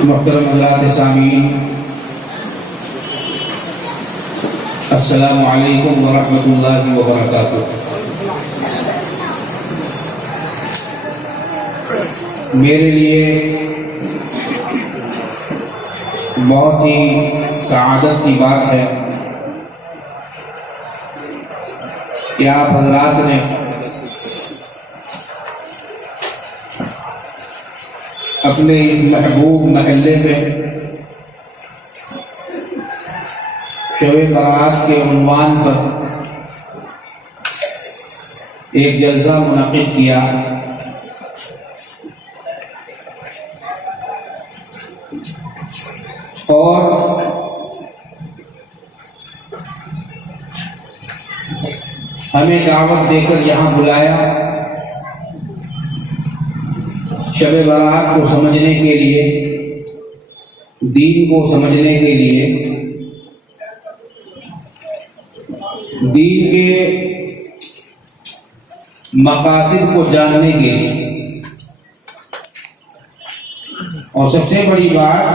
मुहतरम अल्लाह के सामीन अस्सलामु अलैकुम व रहमतुल्लाहि व बरकातुहू। मेरे लिए बहुत ही सआदत की बात है कि आप हजरात ने अपने इस महबूब महल्ले में शब-ए बारात के उन्वान पर एक जलसा मुनक़िद किया। और हमें दावत देकर यहाँ बुलाया शब-ए बारात को समझने के लिए, दीन को समझने के लिए, दीन के मकासिद को जानने के लिए। और सबसे बड़ी बात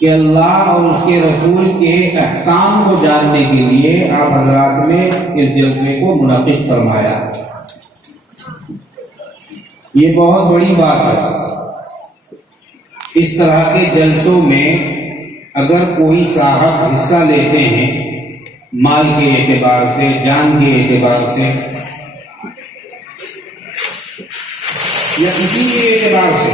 कि अल्लाह और उसके रसूल के अहकाम को जानने के लिए आप हजरात ने इस जलसे को मुनक़िद फरमाया। ये बहुत बड़ी बात है। इस तरह के जलसों में अगर कोई साहब हिस्सा लेते हैं माल के एतबार से, जान के एतबार से या किसी के एतबार से,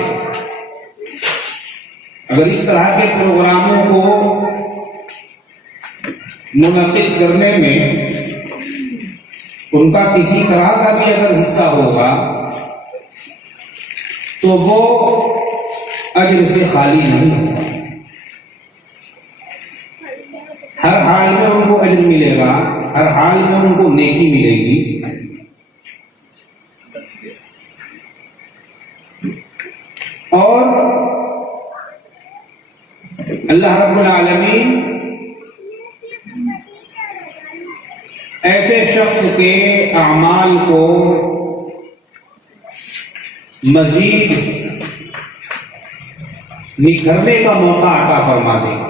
अगर इस तरह के प्रोग्रामों को मुनक़िद करने में उनका किसी तरह का भी अगर हिस्सा होगा तो वो अज्र से खाली नहीं होगा। हर हाल में उनको अज्र मिलेगा, हर हाल में उनको नेकी मिलेगी। और अल्लाह रब्बुल आलमीन ऐसे शख्स के अमाल को मजीद निखरने का मौका अता फरमा देगा।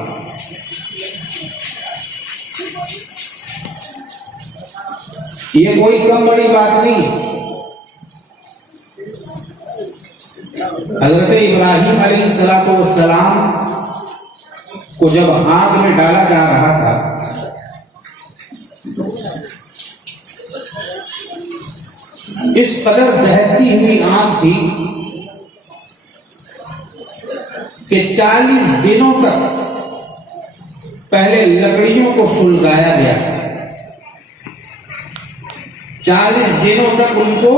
ये कोई कम बड़ी बात नहीं। हज़रत इब्राहीम अलैहिस्सलाम को जब आग में डाला जा रहा था इस कदर दहकती हुई आग थी कि 40 दिनों तक पहले लकड़ियों को सुलगाया गया। 40 दिनों तक उनको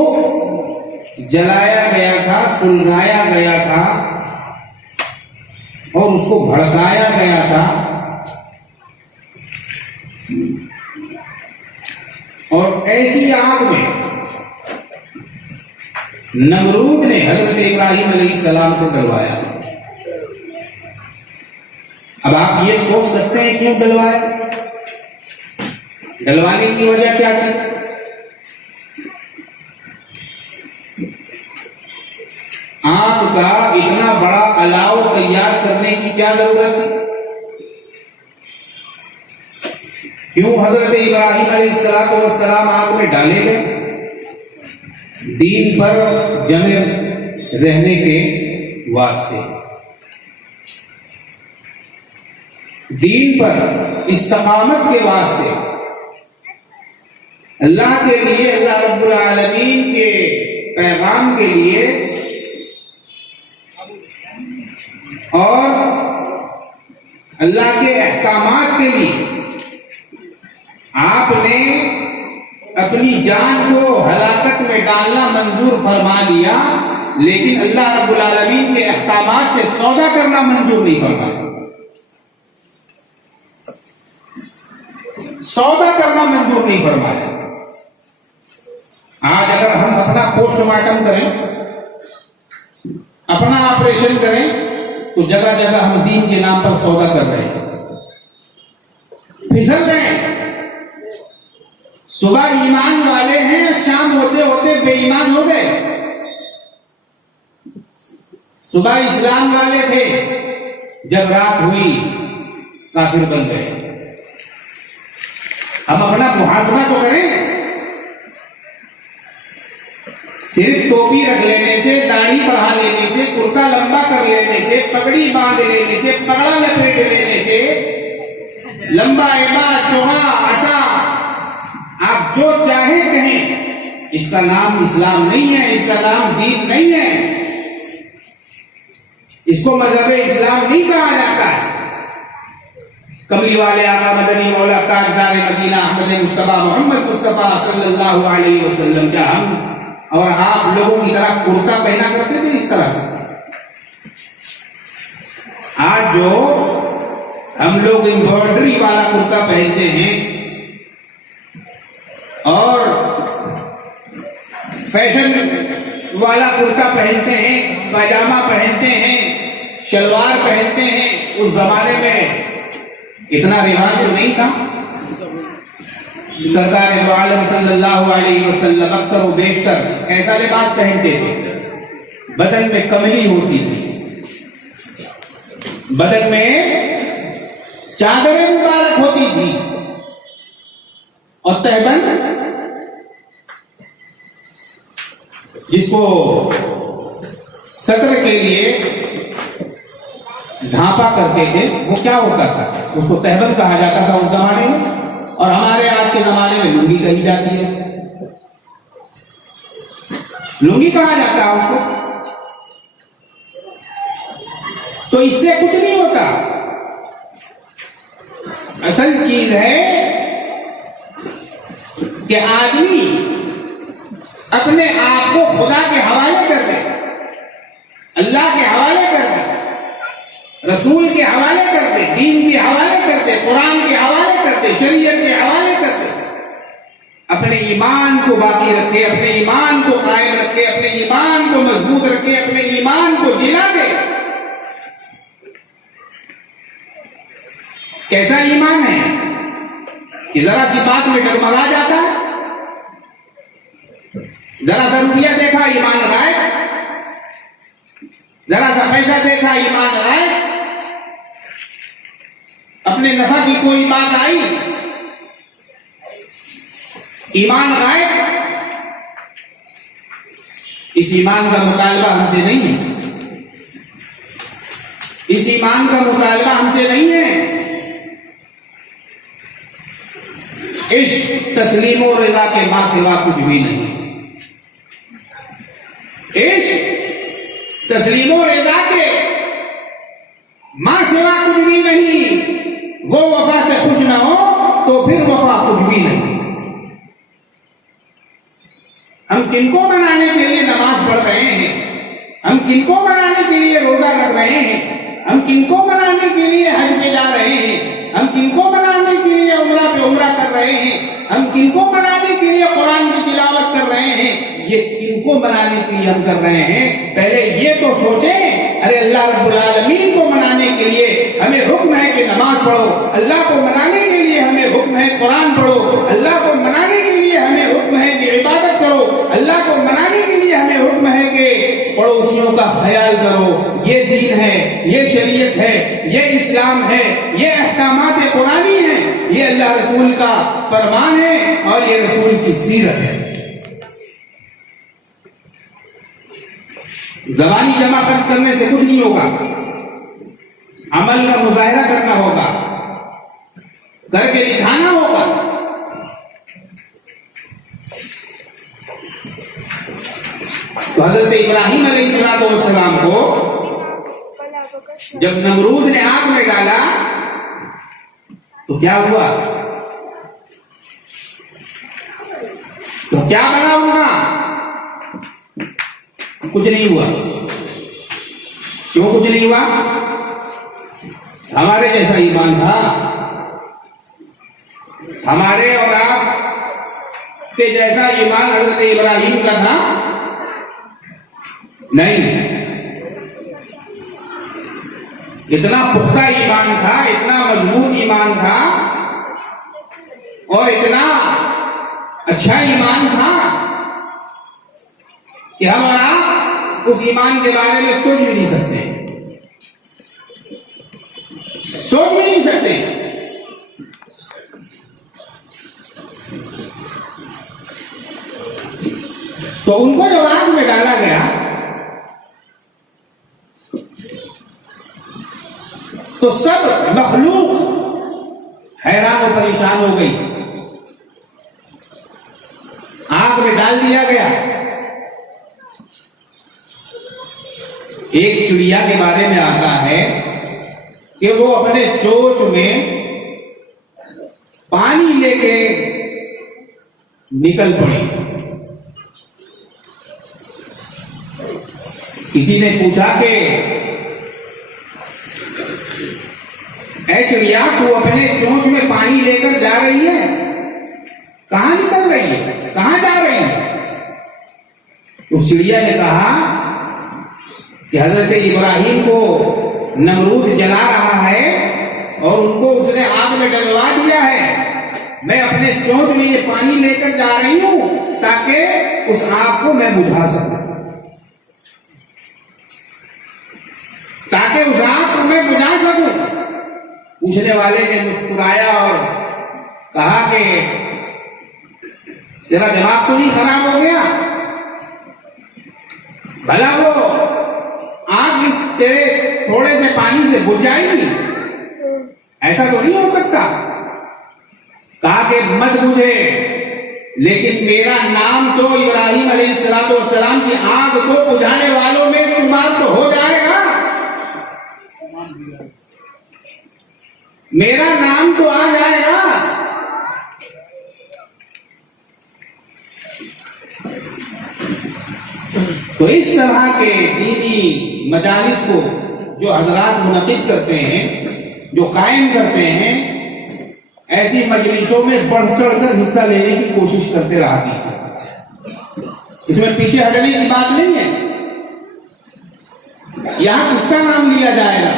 जलाया गया था, सुलगाया गया था और उसको भड़काया गया था। और ऐसी आग में नमरूद ने हजरत इब्राहीम अलैहिस्सलाम को डलवाया। अब आप ये सोच सकते हैं क्यों डलवाया? डलवाने की वजह क्या थी? आग का इतना बड़ा अलाव तैयार करने की क्या जरूरत थी? क्यों हजरत इब्राहीम अलैहिस्सलाम आग में डाले गए? दीन पर जमे रहने के वास्ते, दीन पर इस्तकामत के वास्ते, अल्लाह के लिए, अल्लाह रब्बुल आलमीन के पैगाम के लिए और अल्लाह के अहकामात के लिए आपने अपनी जान को हलाकत में डालना मंजूर फरमा लिया, लेकिन अल्लाह रब्बुल आलमीन के अहकामात से सौदा करना मंजूर नहीं फरमाया। सौदा करना मंजूर नहीं फरमाया। आज अगर हम अपना पोस्टमार्टम करें, अपना ऑपरेशन करें, तो जगह जगह हम दीन के नाम पर सौदा कर रहे हैं, फिसल रहे हैं। सुबह ईमान वाले हैं, शाम होते होते बेईमान हो गए। सुबह इस्लाम वाले थे, जब रात हुई काफिर बन गए। हम अपना मुहासबा तो करें। सिर्फ टोपी रख लेने से, दाढ़ी बढ़ा लेने से, कुर्ता लंबा कर लेने से, पगड़ी बांध लेने से, पगड़ा लपेट लेने से, लंबा एबा चौड़ा असा आप जो चाहे कहें, इसका नाम इस्लाम नहीं है, इसका नाम दीन नहीं है, इसको मजहब इस्लाम नहीं कहा जाता है। कमली वाले आका मदनी मौला ताजदार मदीना अहमद मुस्तफा मोहम्मद मुस्तफा सल्लल्लाहु अलैहि वसल्लम क्या हम और आप लोगों की तरह कुर्ता पहना करते थे इस तरह से? आज जो हम लोग एम्ब्रॉयडरी वाला कुर्ता पहनते हैं और फैशन वाला कुर्ता पहनते हैं, पैजामा पहनते हैं, शलवार पहनते हैं, उस जमाने में इतना रिवाज नहीं था। सरकार दो आलम सल्लल्लाहु अलैहि वसल्लम अक्सर व बेशतर ऐसा लिबास पहनते थे, बदन में कमली होती थी, बदन में चादरें मुबारक होती थी और तहबंद जिसको सत्र के लिए ढांपा करते थे, वो क्या होता था? उसको तहबंद कहा जाता था उस जमाने में, और हमारे आज के जमाने में लुंगी कही जाती है। लुंगी कहा जाता है उसको। तो इससे कुछ नहीं होता। असल चीज है कि आदमी अपने आप को खुदा के हवाले कर दे, अल्लाह के हवाले कर दे, रसूल के हवाले कर दे, दीन के हवाले कर दे, कुरान के हवाले कर दे, शरीयत के हवाले कर दे। अपने ईमान को बाकी रखे, अपने ईमान को कायम रखे, अपने ईमान को मजबूत रखे, अपने ईमान को जिला दे। कैसा ईमान है कि जरा सी बात में डगमगा जाता है, जरा सा रुपया देखा ईमान गायब, जरा सा पैसा देखा ईमान गायब, अपने नफा की कोई बात आई ईमान गायब। इस ईमान का मुतालबा हमसे नहीं है, इस ईमान का मुतालबा हमसे नहीं है। इश्क तस्लीम और रिजा के मां सिवा कुछ भी नहीं। इश्क तस्लीम और रिजा के मां सिवा कुछ भी नहीं। वो वफा से खुश ना हो तो फिर वफा कुछ भी नहीं। हम किनको मनाने के लिए नमाज पढ़ रहे हैं, हम किनको मनाने के लिए रोजा रख रहे हैं, हम किनको मनाने के लिए हज पे जा रहे हैं, हम किनको मनाने के लिए उम्रा पे उम्रा कर रहे हैं, हम किनको मनाने के लिए कुरान की तिलावत कर रहे हैं, ये किनको मनाने के लिए हम कर रहे हैं? पहले ये तो सोचें। अरे अल्लाह रब्बुल आलमीन को मनाने के लिए हमें हुक्म है कि नमाज पढ़ो, अल्लाह को मनाने के लिए हमें हुक्म है कुरान पढ़ो, अल्लाह को मनाने के लिए हमें हुक्म है कि इबादत करो, अल्लाह को मनाने के लिए हमें हुक्म है कि पड़ोसियों का ख्याल करो। ये दीन है, ये शरीयत है, ये इस्लाम है, ये अहकामात कुरानी है, ये अल्लाह रसूल का फरमान है और ये रसूल की सीरत है। ज़बानी जमा करने से कुछ नहीं होगा, अमल का मुजाहिरा करना होगा, करके दिखाना होगा। तो हजरत इब्राहिम अलैहिस्सलाम को जब नमरूद ने आग में डाला तो क्या हुआ? तो क्या बना उनका? कुछ नहीं हुआ। क्यों कुछ नहीं हुआ? हमारे जैसा ईमान था, हमारे और आप के जैसा ईमान हजरत इब्राहिम का था नहीं। इतना पुख्ता ईमान था, इतना मजबूत ईमान था और इतना अच्छा ईमान था कि हम और आप उस ईमान के बारे में सोच भी नहीं सकते, सोच भी नहीं सकते। तो उनको जब आग में डाला गया तो सब मखलूक हैरान और परेशान हो गई। आग में डाल दिया गया। एक चिड़िया के बारे में आता है कि वो अपने चोंच में पानी लेके निकल पड़ी। किसी ने पूछा कि ऐ चिड़िया, तू अपने चोंच में पानी लेकर जा रही है, कहां निकल रही है, कहां जा रही है? उस चिड़िया ने कहा कि हजरत इब्राहिम को नमरूद जला रहा है और उनको उसने आग में डलवा दिया है। मैं अपने चोंच में ये पानी लेकर जा रही हूं ताकि उस आग को मैं बुझा सकूं, ताकि उस आग को मैं बुझा सकूं। पूछने वाले ने मुस्कुराया और कहा कि तेरा दिमाग तो नहीं खराब हो गया? भला वो आग इस तेरे थोड़े से पानी से बुझ जाएगी? ऐसा तो नहीं हो सकता। कहा कि मत बुझे, लेकिन मेरा नाम तो इब्राहिम अलैहिस्सलाम की आग को बुझाने वालों में शुमार तो हो जाएगा। मेरा नाम तो आ जाएगा। तो इस तरह के दीनी मजालिस को जो हजरात मुनक़िद करते हैं, जो कायम करते हैं, ऐसी मजलिसों में बढ़ चढ़कर हिस्सा लेने की कोशिश करते रहती है। इसमें पीछे हटने की बात नहीं है। यहां किसका नाम लिया जाएगा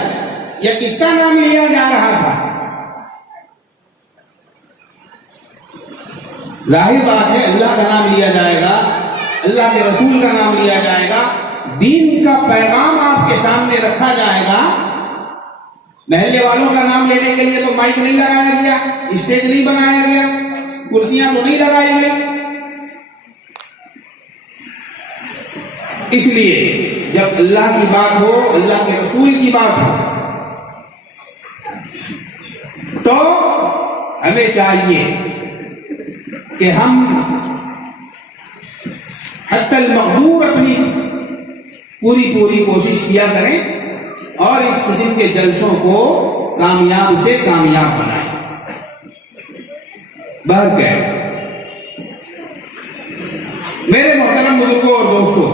या किसका नाम लिया जा रहा था? जाहिर बात है अल्लाह का नाम लिया जाएगा, अल्लाह के रसूल का नाम लिया जाएगा, दीन का पैगाम आपके सामने रखा जाएगा। महल्ले वालों का नाम लेने के लिए तो माइक नहीं लगाया गया, स्टेज नहीं बनाया गया, कुर्सियां तो नहीं लगाई गई। इसलिए जब अल्लाह की बात हो, अल्लाह के रसूल की बात हो, तो हमें चाहिए कि हम हत्तल मक़दूर अपनी पूरी कोशिश किया करें और इस किस्म के जलसों को कामयाब से कामयाब बनाएं। बहरकैफ मेरे मोहतरम बुजुर्गों और दोस्तों,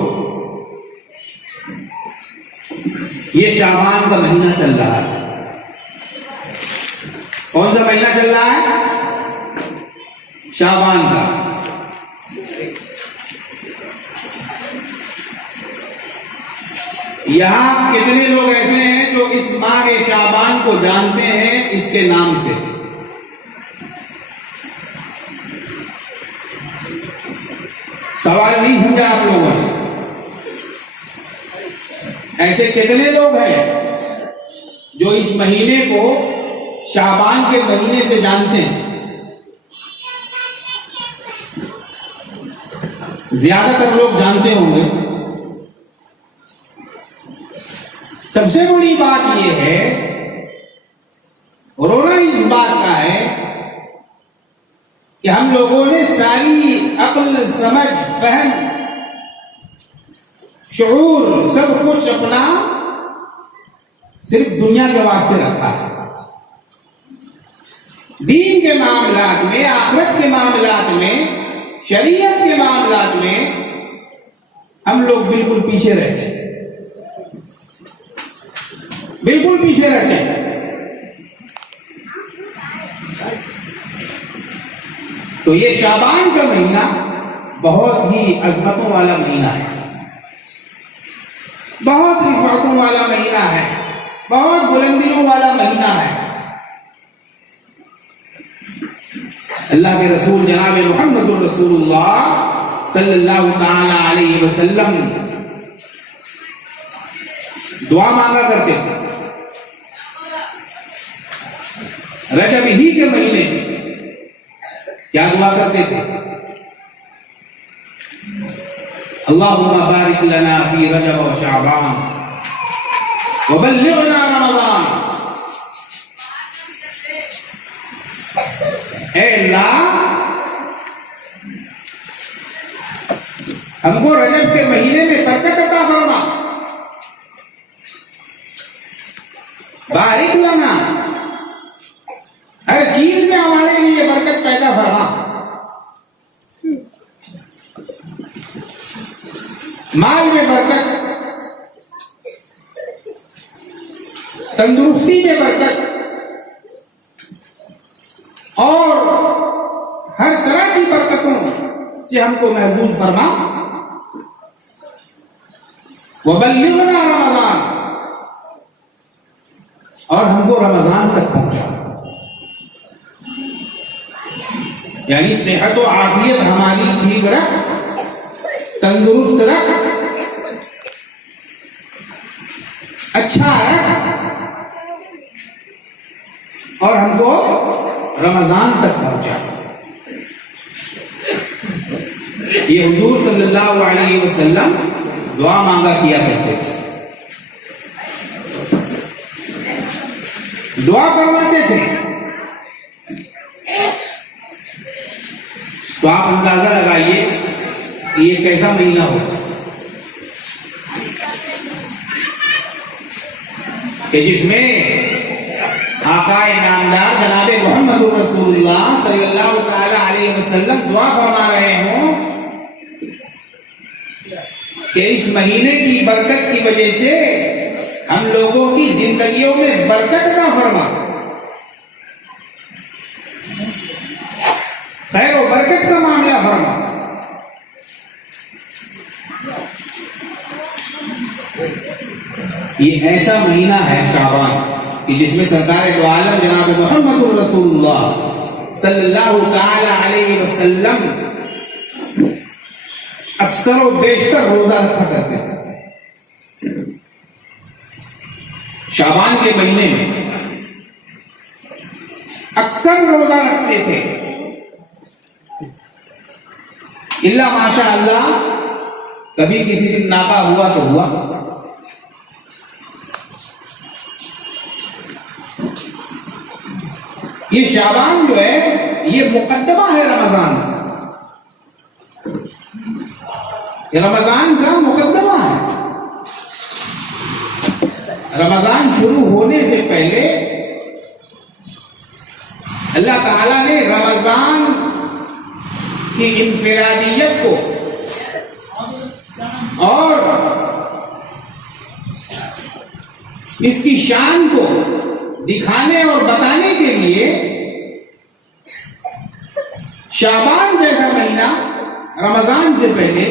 ये शाबान का महीना चल रहा है। कौन सा महीना चल रहा है? शाबान का। यहां कितने लोग ऐसे हैं जो इस माह शाबान को जानते हैं इसके नाम से? सवाल नहीं समझा आप लोगों ने? ऐसे कितने लोग हैं जो इस महीने को शाबान के महीने से जानते हैं? ज्यादातर लोग जानते होंगे। सबसे बड़ी बात यह है, रोना इस बात का है कि हम लोगों ने सारी अक्ल, समझ, फहम, शऊर सब कुछ अपना सिर्फ दुनिया के वास्ते रखा है। दीन के मामलात में, आखिरत के मामलात में शरीयत के मामलात में हम लोग बिल्कुल पीछे रहते हैं, बिल्कुल पीछे रहते हैं। तो ये शाबान का महीना बहुत ही अजमतों वाला महीना है, बहुत रिफातों वाला महीना है, बहुत बुलंदियों वाला महीना है। अल्लाह के रसूल जनाब मुहम्मदुर रसूलुल्लाह सल्लल्लाहु ताला अलैहि वसल्लम दुआ मांगा करते थे रजब ही के महीने से। क्या दुआ करते थे? अल्लाहुम्मा बारिक लना फी रजब व शाबान व बल्लिगना रमज़ान। ऐ अल्लाह, हमको रजब के महीने में बरकत अता फरमा, बारिक लना, हर चीज में हमारे लिए बरकत पैदा फरमा। माल में बरकत, तंदुरुस्ती में बरकत और हर तरह की बरकतों से हमको महफूज फरमा। वबल्लिगना रमज़ान, और हमको रमजान तक पहुंचा, यानी सेहत और आफियत हमारी ठीक रख, तंदुरुस्त रख, अच्छा रख, और हमको रमजान तक पहुंचा। ये हुजूर सल्लल्लाहु अलैहि वसल्लम दुआ मांगा किया करते थे, दुआ करवाते थे। तो आप अंदाजा लगाइए कि ये कैसा महीना हो कि जिसमें आकाए नामदार जनाबे मुहम्मदुर रसूलुल्लाह सल्लल्लाहु ताला अलैहि वसल्लम दुआ फरमा रहे हों कि इस महीने की बरकत की वजह से हम लोगों की जिंदगियों में बरकत अता फरमा, खैर और बरकत का मामला फरमा। ये ऐसा महीना है शाबान कि जिसमें सरकार दो आलम जनाब मुहम्मदुर रसूलुल्लाह सल्लल्लाहु ताला अलैहि वसल्लम अक्सर और बेशतर रोजा रखा करते थे। शाबान के महीने में अक्सर रोजा रखते थे, इल्ला माशा अल्लाह कभी किसी दिन नाका हुआ तो हुआ। ये शाबान जो है ये मुकद्दमा है रमजान, ये रमजान का मुकद्दमा है। रमजान शुरू होने से पहले अल्लाह ताला ने रमजान की इनफिरादियत को और इसकी शान को दिखाने और बताने के लिए शाबान जैसा महीना रमजान से पहले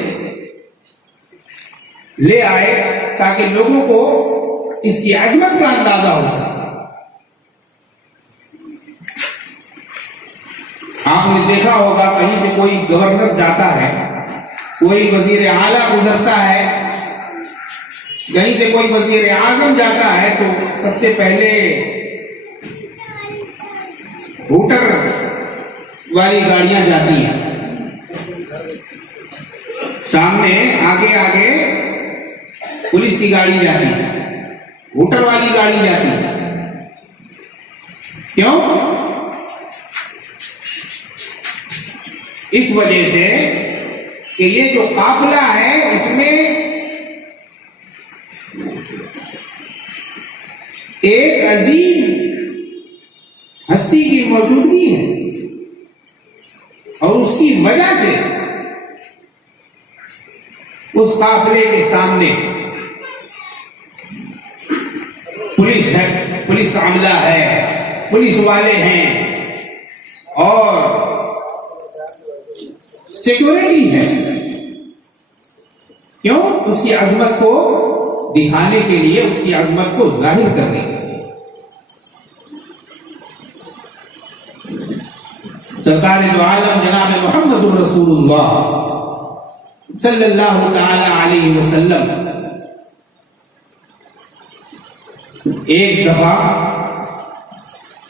ले आए ताकि लोगों को इसकी अजमत का अंदाजा हो सके। आपने देखा होगा कहीं से कोई गवर्नर जाता है, कोई वजीर आला गुजरता है, कहीं से कोई वजीर आजम जाता है तो सबसे पहले हूटर वाली गाड़ियां जाती हैं, सामने आगे आगे पुलिस की गाड़ी जाती है, हूटर वाली गाड़ी जाती है। क्यों? इस वजह से कि ये जो काफिला है उसमें एक अजीम हस्ती की मौजूदगी है और उसकी वजह से उस काफिले के सामने पुलिस है, पुलिस अमला है, पुलिस वाले हैं और सिक्योरिटी है। क्यों? उसकी अजमत को दिखाने के लिए, उसकी अजमत को जाहिर करने के लिए। सरकार दो आलम जनाब मोहम्मद रसूलुल्लाह सल्लल्लाहु ताला अलैहि वसल्लम एक दफा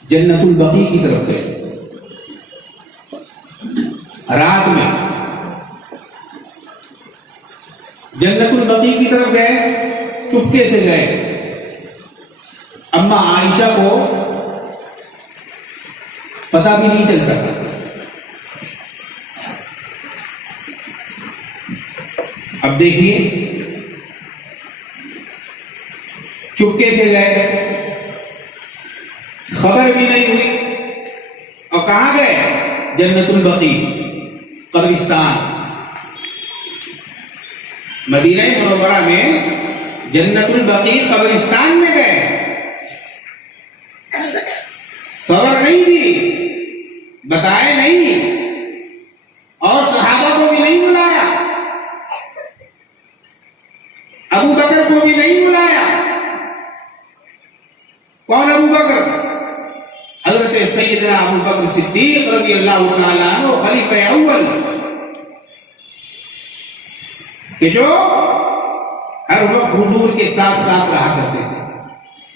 जन्नतुल बकी की तरफ गए। रात में जन्नतुल बकी की तरफ गए, चुपके से गए। अम्मा आयशा को पता भी नहीं चल सका। अब देखिए, चुपके से गए, खबर भी नहीं हुई। और कहां गए? जन्नतुल बकी, कब्रिस्तान। मदीना मुनव्वरा में जन्नतुल बकी कब्रिस्तान में गए। खबर नहीं दी, बताए नहीं, और सहाबा को भी नहीं बुलाया, अबू बकर को भी नहीं बुलाया। कौन अबू बकर? हजरत सैयदना अबू बकर सिद्दीक रज़ियल्लाहु ताला अन्हु, खलीफा अव्वल, कि जो हर वक्त हुजूर के साथ साथ रहा करते थे,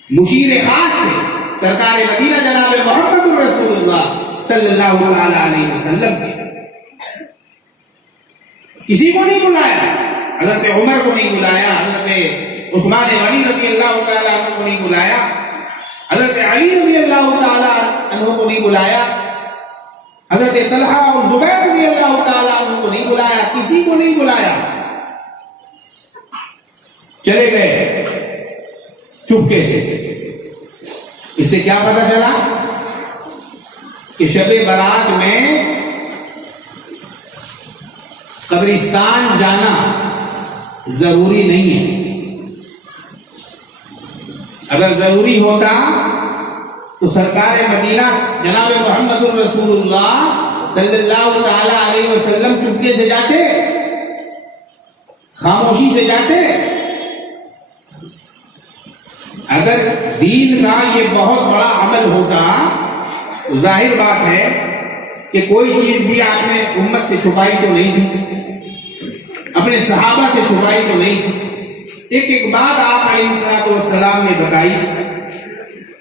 मुशीर खास थे, सरकार मदीना जनाब मोहम्मद रसूलुल्लाह सल्लल्लाहु अलैहि वसल्लम के। किसी को नहीं बुलाया, हजरत उमर को नहीं बुलाया, हजरत उस्मान गनी रज़ियल्लाहु ताला अन्हु को नहीं बुलाया, हजरत अली रज़ियल्लाहु ताला अन्हु को नहीं बुलाया, हजरत तलहा और जुबैर रज़ियल्लाहु ताला अन्हु को नहीं बुलाया, किसी को नहीं बुलाया। चले गए चुपके से। इससे क्या पता चला कि शबे बारात में कब्रिस्तान जाना जरूरी नहीं है। अगर जरूरी होता तो सरकार मदीना जनाब मोहम्मद रसूलुल्लाह सल्लल्लाहु ताला अलैहि वसल्लम चुपके से जाते, खामोशी से जाते। अगर दीन का ये बहुत बड़ा अमल होता तो जाहिर बात है कि कोई चीज भी आपने उम्मत से छुपाई तो नहीं थी, अपने सहाबा से छुपाई तो नहीं थी। एक एक बात आप अलैहिस्सलाम ने बताई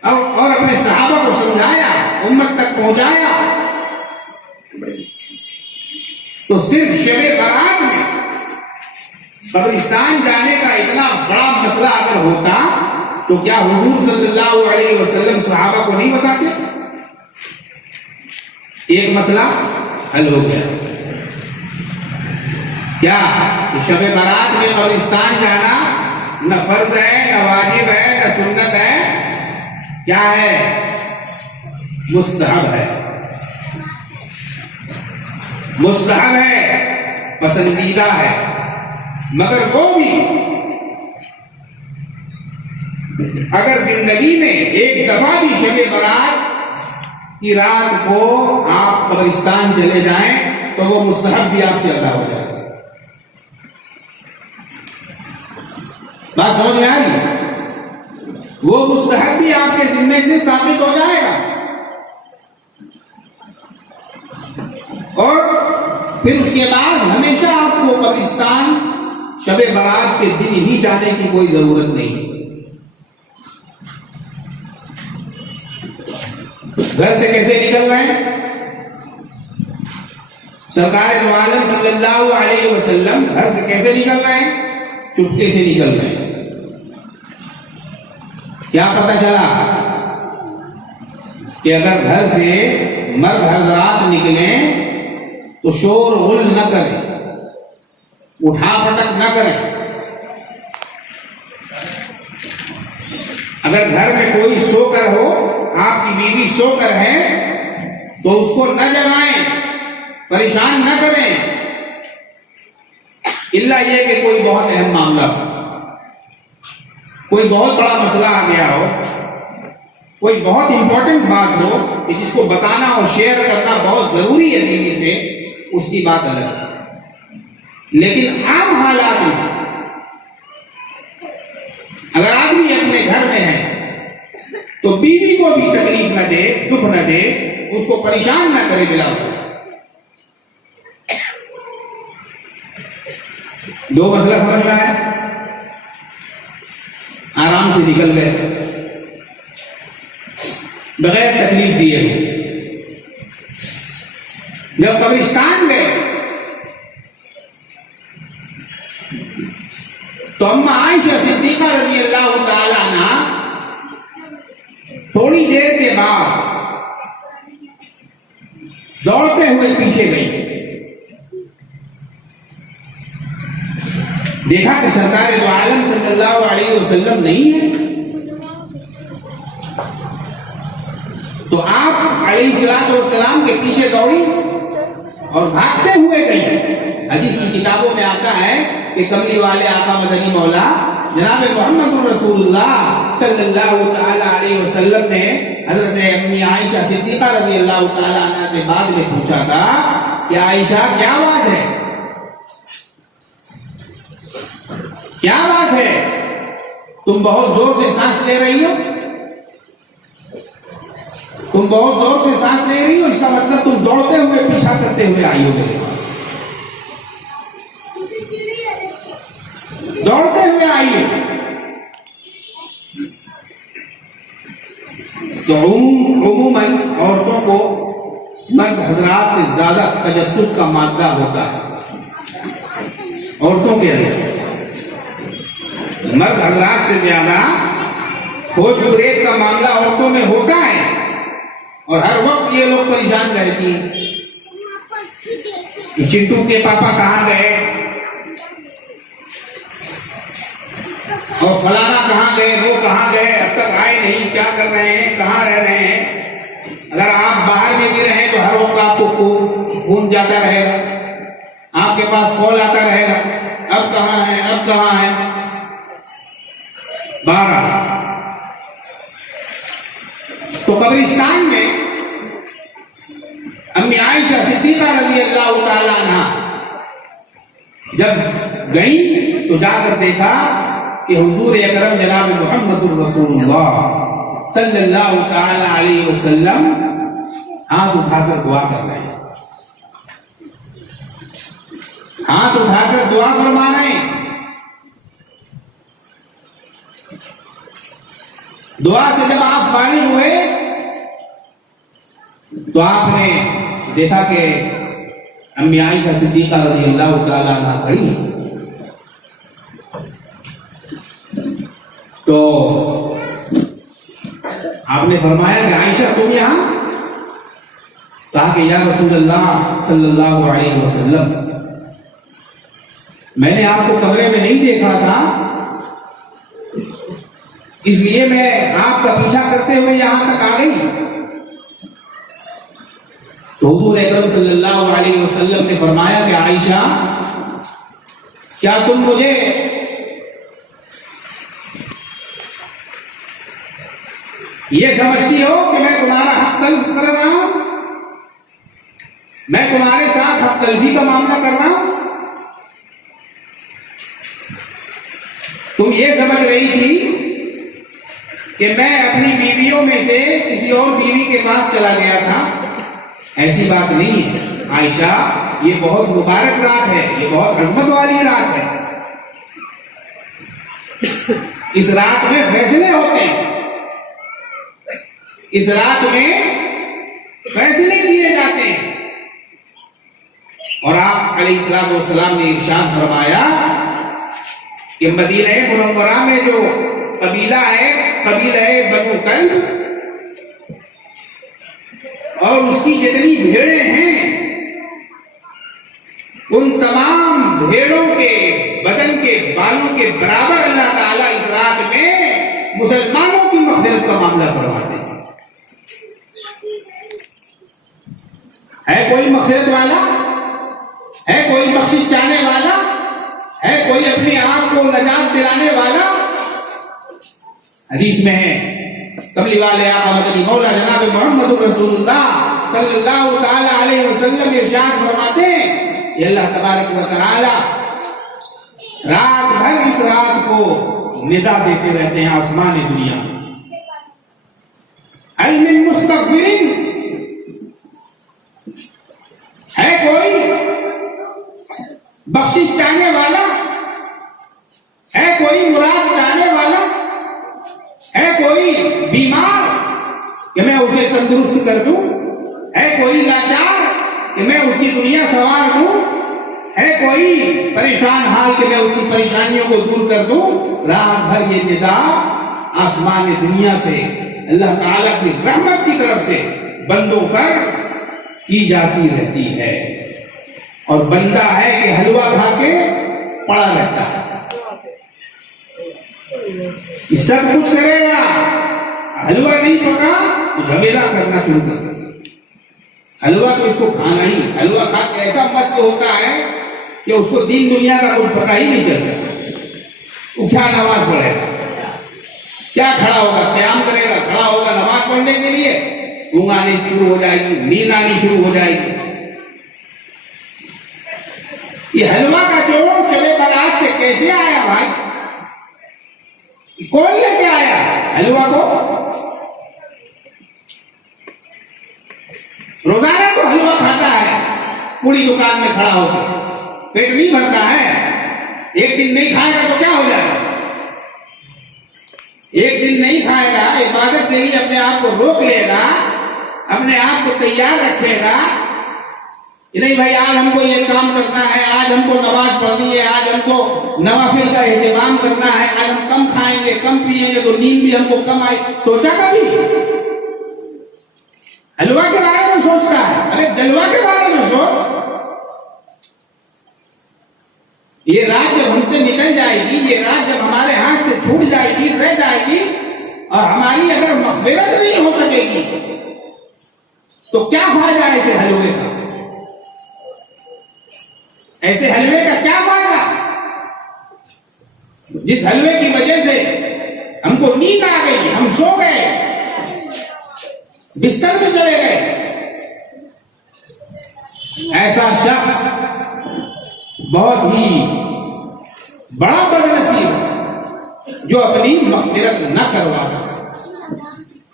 और अपने सहाबा को समझाया, उम्मत तक पहुंचाया। तो सिर्फ शबे बारात में कब्रिस्तान जाने का इतना बड़ा मसला अगर होता तो क्या हुजूर सल्लल्लाहु अलैहि वसल्लम सहाबा को नहीं बताते? एक मसला हल हो गया। क्या शबे बारात में कब्रिस्तान जाना न फर्ज है, न वाजिब है, न सुन्नत है, क्या है? मुस्तहब है। मुस्तहब है, पसंदीदा है। मगर वो भी अगर जिंदगी में एक दफा भी शबे बारात की रात को आप कब्रिस्तान चले जाएं तो वो मुस्तहब भी आपसे अदा हो जाएगा। बात समझ में आ रही? वो मुस्तहब भी आपके जिम्मे से साबित हो जाएगा। और फिर उसके बाद हमेशा आपको कब्रिस्तान शबे बारात के दिन ही जाने की कोई जरूरत नहीं। घर से कैसे निकल रहे हैं? सरकार दो आलम सल्लल्लाहु अलैहि वसल्लम घर से कैसे निकल रहे हैं? चुपके से निकल रहे हैं। क्या पता चला कि अगर घर से मर्द हजरात निकले तो शोर गुल न करें, उठा पटक न करें। अगर घर में कोई सोकर हो, आपकी बीवी सोकर है, तो उसको न जगाएं, परेशान न करें। इल्ला ये कि कोई बहुत अहम मामला हो, कोई बहुत बड़ा मसला आ गया हो, कोई बहुत इंपॉर्टेंट बात हो कि जिसको बताना और शेयर करना बहुत जरूरी है बीवी से, उसकी बात अलग है। लेकिन आम हालात में अगर आदमी अपने घर में है तो बीवी को भी तकलीफ न दे, दुख न दे, उसको परेशान न करे बिला वजह। दो मसला समझ में आया, आराम से निकल गए बगैर तकलीफ दिए हुए। जब कब्रिस्तान गए तो अम्मा आयशा सिद्दीका रज़ी अल्लाह तआला अन्हा थोड़ी देर के बाद दौड़ते हुए पीछे गई। देखा कि सरकार दो आलम सल्लल्लाहु अलैहि वसल्लम नहीं है, तो आप अलैहिस्सलाम के पीछे दौड़ी और भागते हुए गई। हदीस की किताबों में आता है कि कमली वाले आका मदनी मौला जनाब मोहम्मद रसूलुल्लाह सल्लल्लाहु तआला अलैहि वसल्लम ने हजरत अम्मी आयशा सिद्दीका रज़ी अल्लाह तआला अन्हा से बाद में पूछा था कि आयशा क्या बात है, क्या बात है, तुम बहुत जोर से सांस ले रही हो, तुम बहुत जोर से सांस ले रही हो, इसका मतलब तुम दौड़ते हुए पीछा करते हुए आई हो, दौड़ते हुए आई हो। तो उमूमन औरतों को मर्द हजरात से ज्यादा तजस्सुस का मादा होता है औरतों के अंदर। मर्द हजरात से ज्यादा खोज ब्रेक का मामला औरतों में होता है और हर वक्त ये लोग परेशान रहती हैं कि चिंटू के पापा कहाँ गए और फलाना कहाँ गए, वो कहाँ गए, अब तक आए नहीं, क्या कर रहे हैं, कहाँ रह रहे हैं। अगर आप बाहर में भी रहे तो हर वक्त आपको फोन जाता रहेगा, आपके पास कॉल आता रहेगा, अब कहाँ है, अब कहाँ है। 12 तो कब्रिस्तान में अम्मी आयशा सिद्दीका रज़ी अल्लाह तआला अन्हा जब गई तो जाकर देखा कि हुजूर अकरम जनाब मोहम्मद रसूलुल्लाह सल्लल्लाहु तआला अलैहि वसल्लम हाथ उठाकर दुआ कर रहे हैं, हाथ उठाकर दुआ फरमा रहे हैं। दुआ से जब आप फारिग हुए तो आपने देखा कि अम्मी आयशा सिद्दीका रज़ी अल्लाह तआला अन्हा खड़ी है। तो आपने फरमाया कि आयशा तुम यहां? कहा कि या रसूलल्लाह सल्लल्लाहु अलैहि वसल्लम मैंने आपको कमरे में नहीं देखा था, इसलिए मैं आपका पीछा करते हुए यहां तक आ गई। तो हुजूर अकरम सल्लल्लाहु अलैहि वसल्लम ने फरमाया कि आयशा क्या तुम मुझे ये समझती हो कि मैं तुम्हारा हक तल्फ कर रहा हूं, मैं तुम्हारे साथ हक तल्फी का मामला कर रहा हूं? तुम ये समझ रही थी कि मैं अपनी बीवियों में से किसी और बीवी के पास चला गया था? ऐसी बात नहीं है आयशा, ये बहुत मुबारक रात है, ये बहुत अजमत वाली रात है। इस रात में फैसले होते हैं, इस रात में फैसले किए जाते हैं। और आप अलैहिस्सलाम ने इरशाद फरमाया कि मदीना मुनव्वरा में जो कबीला है, कबीला बनु कल्ब, और उसकी जितनी भेड़ें हैं उन तमाम भेड़ों के बदन के बालों के बराबर अल्लाह ताला इस रात में मुसलमानों की मग़फ़िरत का मामला फरमाते हैं। है कोई मग़फ़िरत वाला? है कोई बख्शिश चाहने वाला? है कोई अपने आप को नजात दिलाने वाला? हदीस में है, कमली वाले आका मदनी मौला जनाब मोहम्मद रसूलुल्लाह सल्लल्लाहु ताला अलैहि वसल्लम इरशाद फरमाते हैं, ये अल्लाह तबारक व तआला रात भर इस रात को निदा देते रहते हैं आसमान दुनिया। हल मिन मुस्तगफिरिन, है कोई बख्शिश चाहने वाला? है कोई मुराद चाहने वाला? है कोई बीमार कि मैं उसे तंदुरुस्त कर दूं? है कोई लाचार कि मैं उसकी दुनिया संवार दूं? है कोई परेशान हाल कि मैं उसकी परेशानियों को दूर कर दूं? रात भर ये निदा आसमान दुनिया से अल्लाह ताला की रहमत की तरफ से बंदों पर की जाती रहती है। और बंदा है कि हलवा खा के पड़ा रहता है, सब कुछ करेगा, हलवा नहीं पका तो झमेला करना शुरू कर देगा। हलवा तो इसको खाना ही, हलवा खा के ऐसा मस्त होता है कि उसको दीन दुनिया का कुछ पता ही नहीं चलता। वो क्या नमाज पढ़ेगा, क्या खड़ा होगा, क्याम करेगा, खड़ा होगा नमाज पढ़ने के लिए, ऊँग आनी शुरू हो जाएगी, नींद आनी शुरू हो जाएगी। ये हलवा का जोड़ चले बारात से कैसे आया भाई? कौन लेके आया हलवा को? रोजाना तो हलवा खाता है पूरी दुकान में खड़ा होकर, पेट नहीं भरता है। एक दिन नहीं खाएगा तो क्या हो जाएगा? एक दिन नहीं खाएगा, इबादत के लिए अपने आप को रोक लेगा, अपने आप को तैयार रखेगा कि नहीं भाई आज हमको ये काम करना है, आज हमको नमाज पढ़नी है, आज हमको नवाफिल का एहतमाम करना है, आज हम कम खाएंगे, कम पिएंगे तो नींद भी हमको कम आई। सोचा कभी? हलवा के बारे में सोचता है? अरे जलवा के बारे में सोच। ये रात जब हमसे निकल जाएगी, ये रात जब हमारे हाथ से छूट जाएगी, रह जाएगी, और हमारी अगर मग़फ़िरत नहीं हो सकेगी तो क्या फायदा ऐसे हलवे का? ऐसे हलवे का क्या फायदा? जिस हलवे की वजह से हमको नींद आ गई, हम सो गए, बिस्तर में चले गए, ऐसा शख्स बहुत ही बड़ा बदनसीब जो अपनी मग़फ़िरत न करवा सके।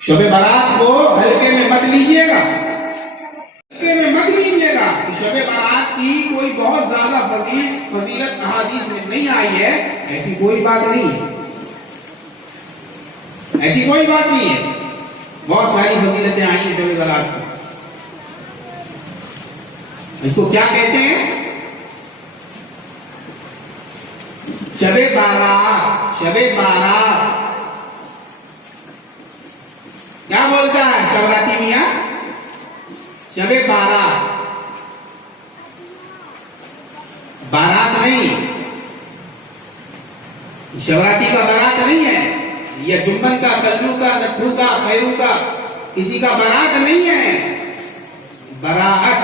शब बारात को हल्के में मत लीजिएगा, हल्के में मत लीजिएगा। शब बारात की कोई बहुत ज्यादा फजीलत अहादीस में नहीं आई है, ऐसी कोई बात नहीं है, ऐसी कोई बात नहीं है। बहुत सारी फजीलतें आई हैं शब बारात की। इसको क्या कहते हैं? शबे बारात। शबे बारात क्या बोलता है शबराती मियां? शबे बारात, बारात नहीं, शबराती का बारात नहीं है, यह जुम्मन का, कल्लू का, नट्ठू का, खैरू का, किसी का बारात नहीं है। बराअत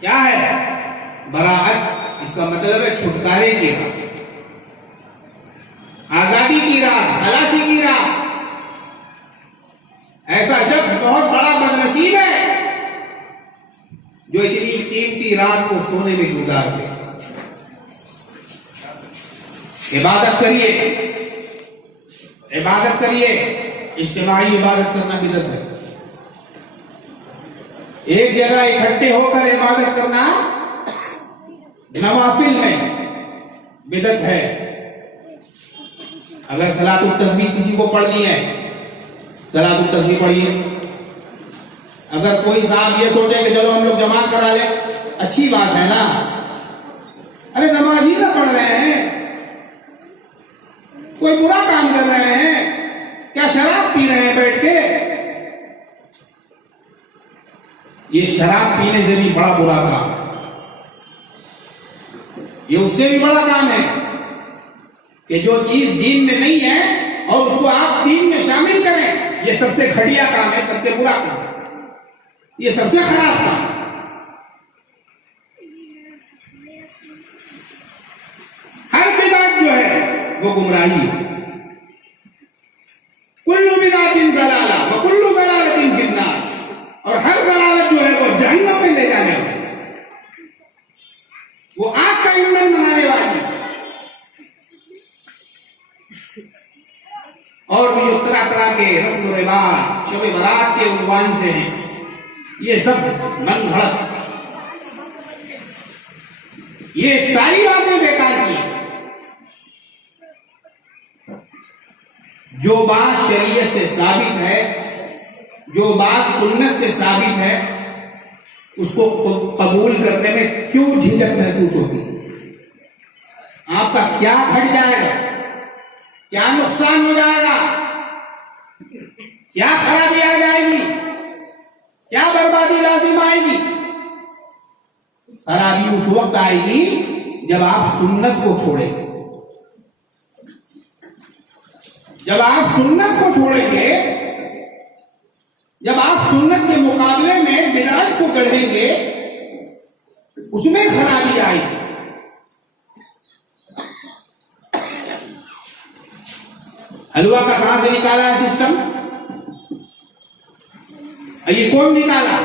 क्या है? बराअत इसका मतलब है छुटकारे की रात, आजादी की रात, खलासी की रात। ऐसा शख्स बहुत बड़ा बदनसीब है जो इतनी कीमती रात को सोने में गुजार दे। इबादत करिए, इबादत करिए। इज्तिमाई इबादत करना बिदअत है। एक जगह इकट्ठे होकर इबादत करना नवाफिल में बिदअत है। अगर सलातुत तस्बीह किसी को पढ़नी है, सलातुत तस्बीह पढ़िए। अगर कोई साहब ये सोचे कि चलो हम लोग जमात करा ले, अच्छी बात है ना। अरे नमाज ही ना पढ़ रहे हैं, कोई बुरा काम कर रहे हैं क्या? शराब पी रहे हैं बैठ के? ये शराब पीने से भी बड़ा बुरा काम है, ये उससे भी बड़ा काम है कि जो चीज दीन में नहीं है और उसको आप दीन में शामिल करें। ये सबसे घटिया काम है, सबसे बुरा काम, ये सबसे खराब काम। वो गुमराही है। कुल्लु बिदातिन ज़लाला व कुल्लु ज़लालतिन फिन्नार, और हर ज़लालत जो है वो जहन्नम में ले जाने वाली, वो आग का ईंधन बनाने वाली। और भी जो तरह तरह के रस्म रिवाज शब बारात के उन्वान से हैं, ये सब मन घड़त, ये सारी बातें बेकार की। जो बात शरीयत से साबित है, जो बात सुन्नत से साबित है, उसको कबूल करने में क्यों झिझक महसूस होती है? आपका क्या घट जाएगा, क्या नुकसान हो जाएगा, क्या खराबी आ जाएगी, क्या बर्बादी लाजिम आएगी? खराबी उस वक्त आएगी जब आप सुन्नत को छोड़ेंगे। जब आप सुन्नत को छोड़ेंगे, जब आप सुन्नत के मुकाबले में बिदअत को गढ़ेंगे, उसमें खराबी आएगी। हलवा का कहां से निकाला है सिस्टम? ये कौन निकाला?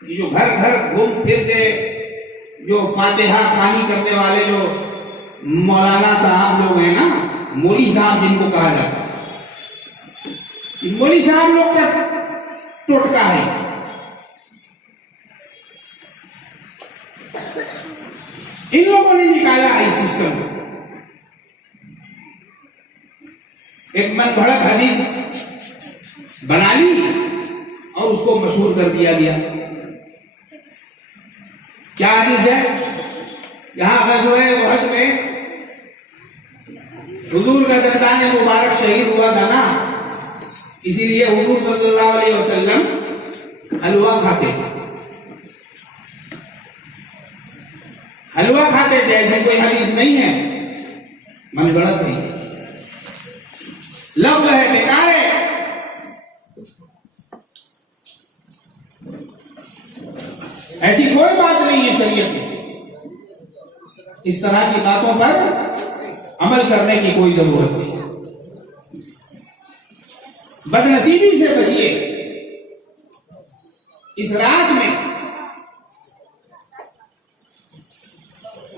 ये जो घर घर घूम फिर के जो फातिहा खानी करने वाले जो मौलाना साहब लोग हैं ना, मौली साहब जिनको कहा जाता है, मौली साहब लोग का टोटका है। इन लोगों ने निकाला है इस सिस्टम को। एक मन भड़क हदीस बना ली और उसको मशहूर कर दिया गया। क्या हदीस है? यहां गज़वे उहद में हुजूर का दंदाने मुबारक शहीद हुआ था ना, इसीलिए हुजूर सल्लल्लाहु अलैहि वसल्लम हलवा खाते थे। हलवा खाते थे, ऐसे कोई हदीस नहीं है, मनगढ़ंत नहीं है, लफ्ज़ है, बेकार है। ऐसी कोई बात नहीं है शरीयत में। इस तरह की बातों पर अमल करने की कोई जरूरत नहीं है। बदनसीबी से बचिए। इस रात में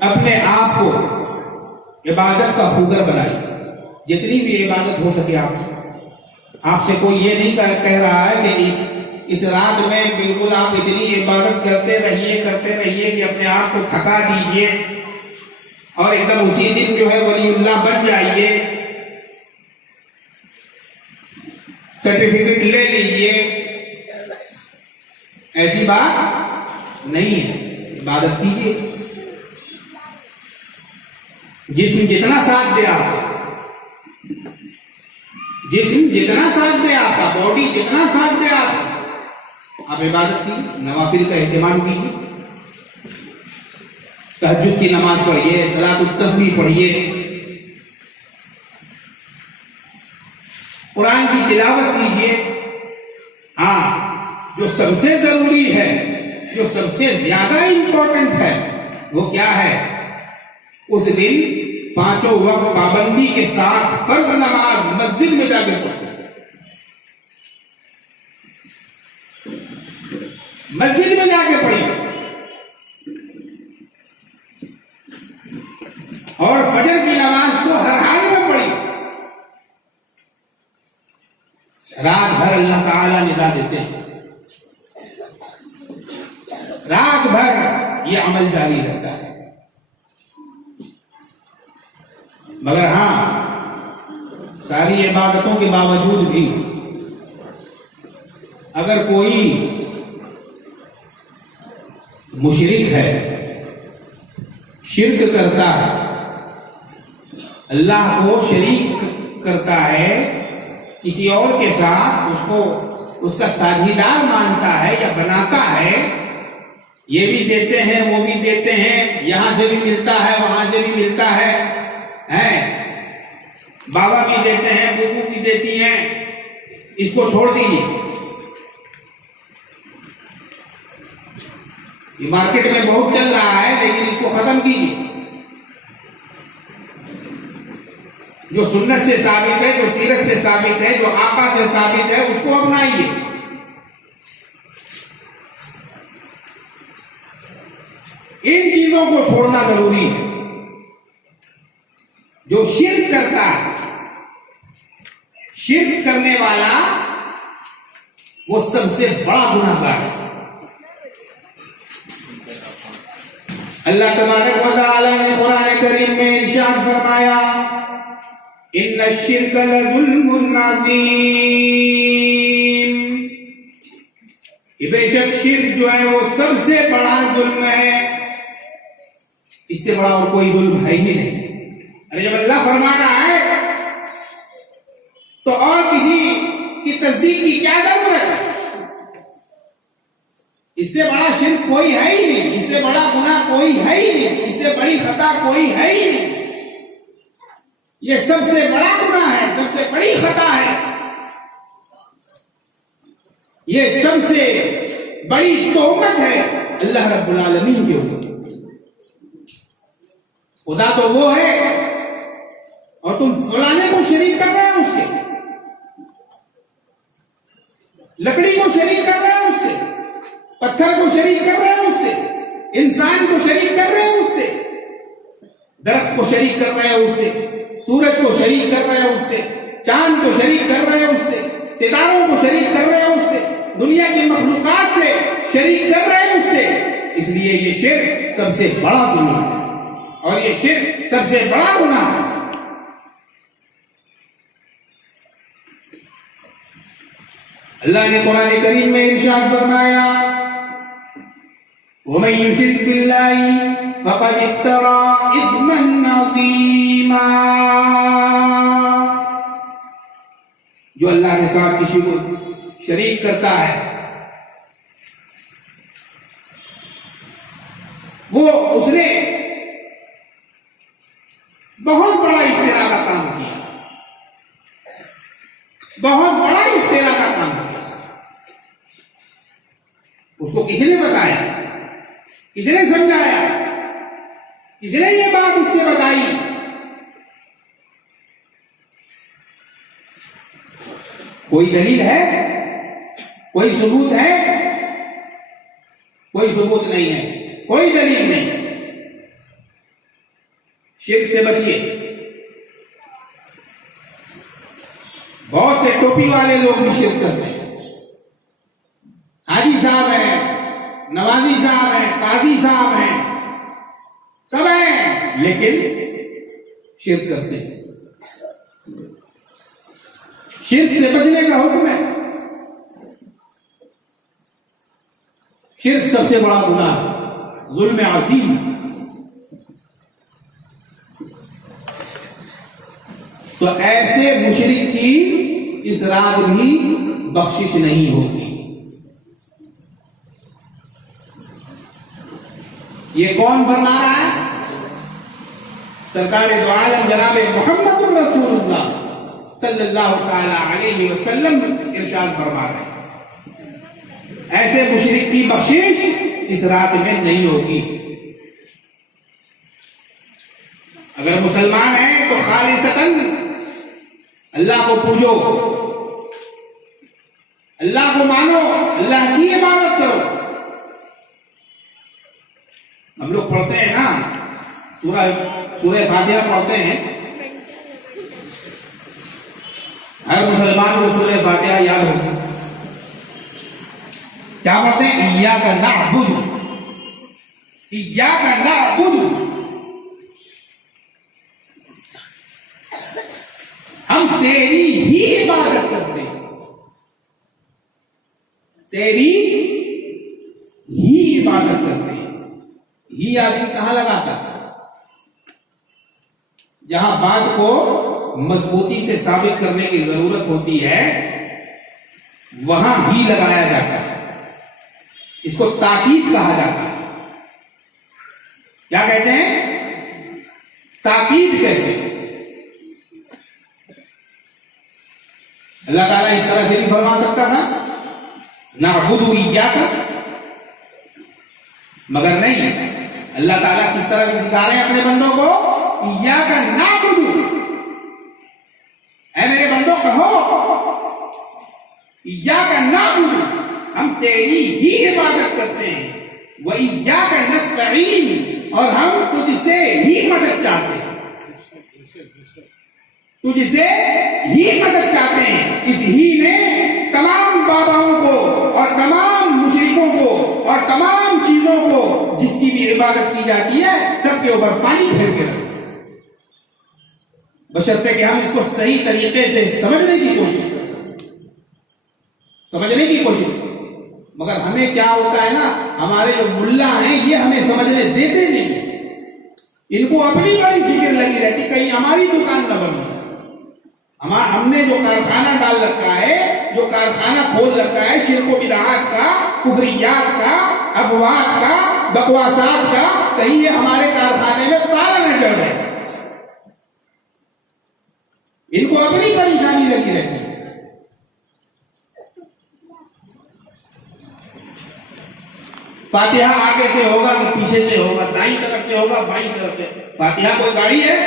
अपने आप को इबादत का फूगर बनाइए, जितनी भी इबादत हो सके आपसे कोई ये नहीं कह रहा है कि इस रात में बिल्कुल आप इतनी इबादत करते रहिए कि अपने आप को थका दीजिए और एकदम उसी दिन जो है वलीउल्लाह बन जाइए, सर्टिफिकेट ले लीजिए। ऐसी बात नहीं है। इबादत कीजिए, जिस्म जितना साथ दे जिस्म जितना साथ दे आपका, बॉडी जितना साथ दे आप इबादत कीजिए, नवाफिल का एहतिमाम कीजिए, तहज्जुद की नमाज पढ़िए, सलातुत तस्बीह पढ़िए, कुरान की तिलावत कीजिए। हाँ, जो सबसे जरूरी है, जो सबसे ज्यादा इंपॉर्टेंट है, वो क्या है? उस दिन 5 वक्त पाबंदी के साथ फर्ज नमाज मस्जिद में जाकर पढ़िए। मस्जिद में जाके पढ़िए और फजर की नमाज को हर हाल में पढ़िए। रात भर अल्लाह ताला निदा देते हैं, रात भर ये अमल जारी रहता है। मगर हाँ, सारी इबादतों के बावजूद भी अगर कोई मुशरिक है, शिर्क करता है, अल्लाह को शरीक करता है, किसी और के साथ उसको उसका साझीदार मानता है या बनाता है, ये भी देते हैं वो भी देते हैं, यहां से भी मिलता है वहां से भी मिलता है, बाबा भी देते हैं, बुबू भी देती हैं, इसको छोड़ दीजिए। ये मार्केट में बहुत चल रहा है, लेकिन इसको खत्म कीजिए। जो सुन्नत से साबित है, जो सीरत से साबित है, जो आका से साबित है, उसको अपनाइए। इन चीजों को छोड़ना जरूरी है। जो शिर्क करता है, शिर्क करने वाला वो सबसे बड़ा गुनाहगार है। अल्लाह तबारक व तआला ने कुरान करीम में इरशाद फरमाया, इन्ना शिर्क लज़ुल्मुन अज़ीम, बेशक शिर्क जो है वो सबसे बड़ा जुल्म है। इससे बड़ा और कोई जुल्म है ही नहीं। अरे जब अल्लाह फरमा रहा है तो और किसी की तस्दीक की क्या जरूरत है? इससे बड़ा शिर्क कोई है ही नहीं, इससे बड़ा गुनाह कोई है ही नहीं, इससे बड़ी खता कोई है ही नहीं। ये सबसे बड़ा गुनाह है, सबसे बड़ी खता है, ये सबसे बड़ी तोहमत है अल्लाह रब्बुल आलमीन के ऊपर। खुदा तो वो है और तुम फलाने को शरीक कर रहे हो उससे, लकड़ी को शरीक कर रहे हो उससे, पत्थर को शरीक कर रहे हो उससे, इंसान को शरीक कर रहे हो उससे, दरख्त को शरीक कर रहे हो उससे, सूरज को शरीक कर रहे हो उससे, चांद को शरीक कर रहे हो उससे, सितारों को शरीक कर रहे हो उससे, दुनिया की मखलूकात से शरीक कर रहे हो उससे। इसलिए ये शिर्क सबसे बड़ा गुनाह है और ये शिर्क सबसे बड़ा गुनाह है। अल्लाह ने कुरान करीम में इरशाद फरमाया, वमन युशिरिक बिल्लाहि फक़द इफ्तरा इस्मन अज़ीमा, जो अल्लाह के साथ किसी को शरीक करता है वो उसने बहुत बड़ा इफ्तिरा का काम किया, बहुत बड़ा इफ्तिरा का काम किया। उसको किसने बताया, किसने समझाया, किसने ये बात उससे बताई? कोई दलील है? कोई सबूत है? कोई सबूत नहीं है, कोई दलील नहीं। शिर्क से बचिए। बहुत से टोपी वाले लोग भी शिर्क करते हैं। हाजी साहब हैं, नवाजी साहब हैं, काजी साहब हैं, सब हैं, लेकिन शिर्क करते हैं। शिर्क से बचने का हुक्म है। शिर्क सबसे बड़ा गुनाह, जुल्म अज़ीम। तो ऐसे मुशरिक की इस रात भी बख्शिश नहीं होगी। ये कौन फरमा रहा है? सरकार दो आलम जनाब मोहम्मद रसूलुल्लाह सल्लल्लाहु ताला अलैहि वसल्लम इरशाद फरमा रहे हैं, ऐसे मुशरिक की बख्शिश इस रात में नहीं होगी। अगर मुसलमान है तो खालिसतन अल्लाह को पूजो, अल्लाह को मानो, अल्लाह की इबादत करो। हम लोग पढ़ते हैं ना सूरह फातिहा पढ़ते हैं, हर मुसलमान को सूरह फातिहा याद होगी। क्या पढ़ते हैं? इय्याका नअबुदु, इय्याका नअबुदु, हम तेरी ही इबादत करते हैं, तेरी ही इबादत करते हैं। ही आदमी कहां लगाता? जहां बात को मजबूती से साबित करने की जरूरत होती है वहां ही लगाया जाता है। इसको ताकीद कहा जाता है। क्या कहते हैं? ताकीद कहते हैं। अल्लाह ताला इस तरह से भी फरमा सकता था, नअबुदु इय्याका, मगर नहीं। अल्लाह ताला किस तरह से सिखा रहे हैं अपने बंदों को? इय्याका नअबुदु, इय्याका नअबुदु, हम तेरी ही इबादत करते हैं, व इय्याका नस्तईन, और हम तुझसे ही मदद चाहते हैं, तुझसे ही मदद चाहते हैं। इस ही ने तमाम बाबाओं को और तमाम मुशरिकों को और तमाम चीजों को जिसकी भी इबादत की जाती है सबके ऊपर पानी फेर के रखा, बशर्ते कि हम इसको सही तरीके से समझने की कोशिश करें। मगर हमें क्या होता है ना, हमारे जो मुल्ला हैं ये हमें समझने देते नहीं, इनको अपनी बड़ी फिक्र लगी रहती कहीं हमारी दुकान न बन जाए। हमने जो कारखाना डाल रखा है, जो कारखाना खोल रखा है शिर्क बिदअत का, कुफरियात का, अफवाह का, बकवासात का, कहीं ये हमारे कारखाने में ताला न जड़ जाए। इनको अपनी परेशानी लगी रहती है। फातिहा आगे से होगा कि पीछे से होगा, दाईं तरफ से होगा बाईं तरफ से। फातिहा कोई गाड़ी है,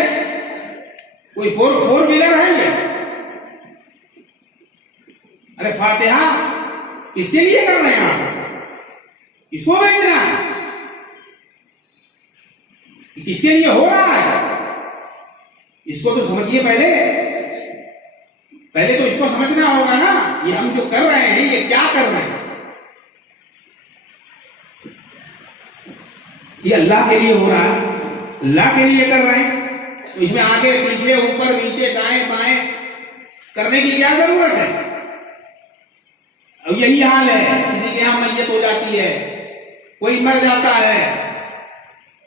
कोई फोर व्हीलर है? अरे फातिहा किसके लिए कर रहे हैं आप? किसको भेजना है? किसके लिए हो रहा है? इसको तो समझिए पहले तो इसको समझना होगा ना, ये हम जो कर रहे हैं ये क्या कर रहे हैं। ये अल्लाह के लिए हो रहा है, अल्लाह के लिए कर रहे हैं, तो इसमें आगे पीछे ऊपर नीचे दाएं बाएं करने की क्या जरूरत है? अब यही हाल है, किसी के यहां मैयत हो जाती है, कोई मर जाता है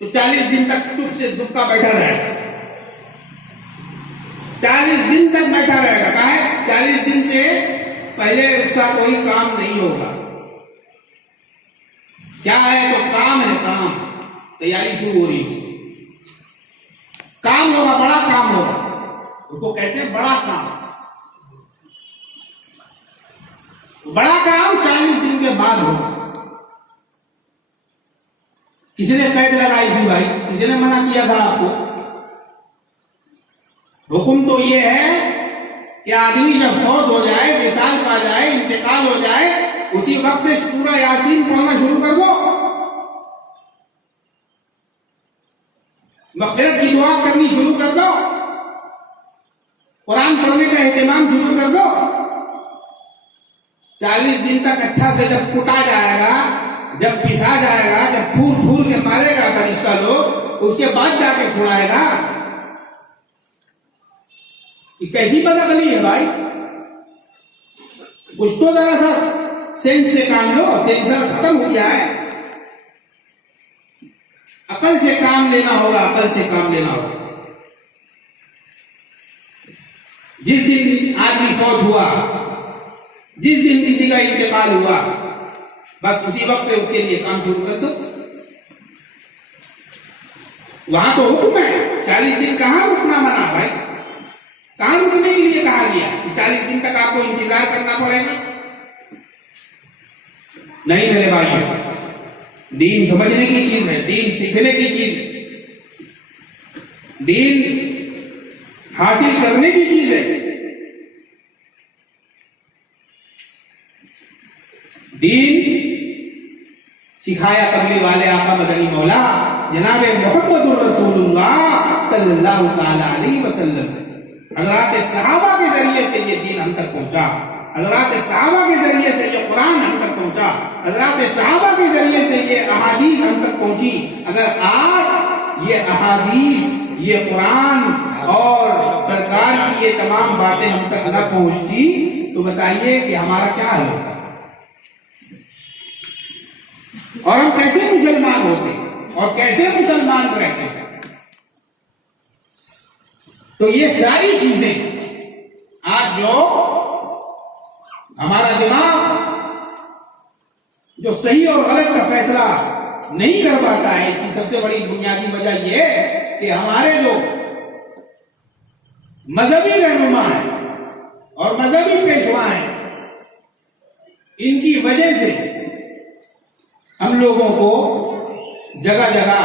तो 40 दिन तक चुप से दुक्का बैठा रहेगा, 40 दिन तक बैठा रहेगा। कहा है 40 दिन से पहले उसका कोई काम नहीं होगा। क्या है? तो काम है, काम, तैयारी शुरू हो रही है, काम होगा, बड़ा काम होगा, उसको कहते हैं बड़ा काम। बड़ा काम 40 दिन के बाद होगा। किसी ने कैद लगाई थी भाई, किसी ने मना किया था आपको? हुक्म तो ये है कि आदमी जब फौत हो जाए, विसाल पा जाए, इंतकाल हो जाए, उसी वक्त से पूरा यासीन पढ़ना शुरू कर दो, मग़फ़िरत की दुआ करनी शुरू कर दो, कुरान पढ़ने का एहतिमाम शुरू कर दो। 40 दिन तक अच्छा से जब कुटा जाएगा, जब पिसा जाएगा, जब फूर फूर के मारेगा फरिश्ता लोग, उसके बाद जाके छुड़ाएगा। ये कैसी बदअक़ली है भाई? कुछ तो जरा सा सेंस से काम लो, सेंसर खत्म हो गया है। अकल से काम लेना होगा, अकल से काम लेना होगा। जिस दिन आदमी फौत हुआ, जिस दिन किसी का इंतकाल हुआ, बस उसी वक्त से उसके लिए काम शुरू कर दो। वहां तो हुक्म है, 40 दिन कहां रुकना मना भाई? कहां रुकने के लिए कहा गया कि 40 दिन तक आपको इंतजार करना पड़ेगा? नहीं मेरे भाई, दीन समझने की चीज है, दीन सीखने की चीज है, दीन हासिल करने की चीज है। दीन सिखाया तबलीग वाले आका मदनी मौला जनाब मोहम्मद रसूलुल्लाह सल्लल्लाहु अलैहि वसल्लम। हज़रात सहाबा के जरिए से ये दीन हम तक पहुंचा, हज़रात सहाबा के जरिए से ये कुरान हम तक पहुंचा, हज़रात सहाबा के जरिए से ये अहादीस हम तक पहुंची। अगर आज ये अहादीस, ये कुरान और सरकार की ये तमाम बातें हम तक न पहुंचती तो बताइए कि हमारा क्या हाल होता और हम कैसे मुसलमान होते और कैसे मुसलमान रहते। तो ये सारी चीजें आज जो हमारा दिमाग जो सही और गलत का फैसला नहीं कर पाता है, इसकी सबसे बड़ी बुनियादी वजह यह है कि हमारे जो मजहबी रहनुमा है और मजहबी पेशवा है, इनकी वजह से हम लोगों को जगह जगह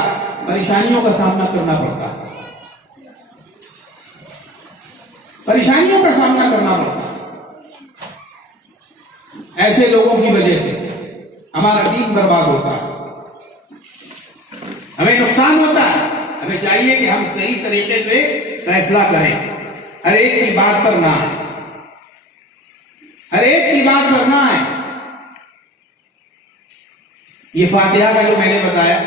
परेशानियों का सामना करना पड़ता है, परेशानियों का सामना करना पड़ता है। ऐसे लोगों की वजह से हमारा दीन बर्बाद होता है, हमें नुकसान होता है। हमें चाहिए कि हम सही तरीके से फैसला करें, हर एक की बात पर ना आए, हर एक की बात पर ना आए। ये फातिहा का जो मैंने बताया,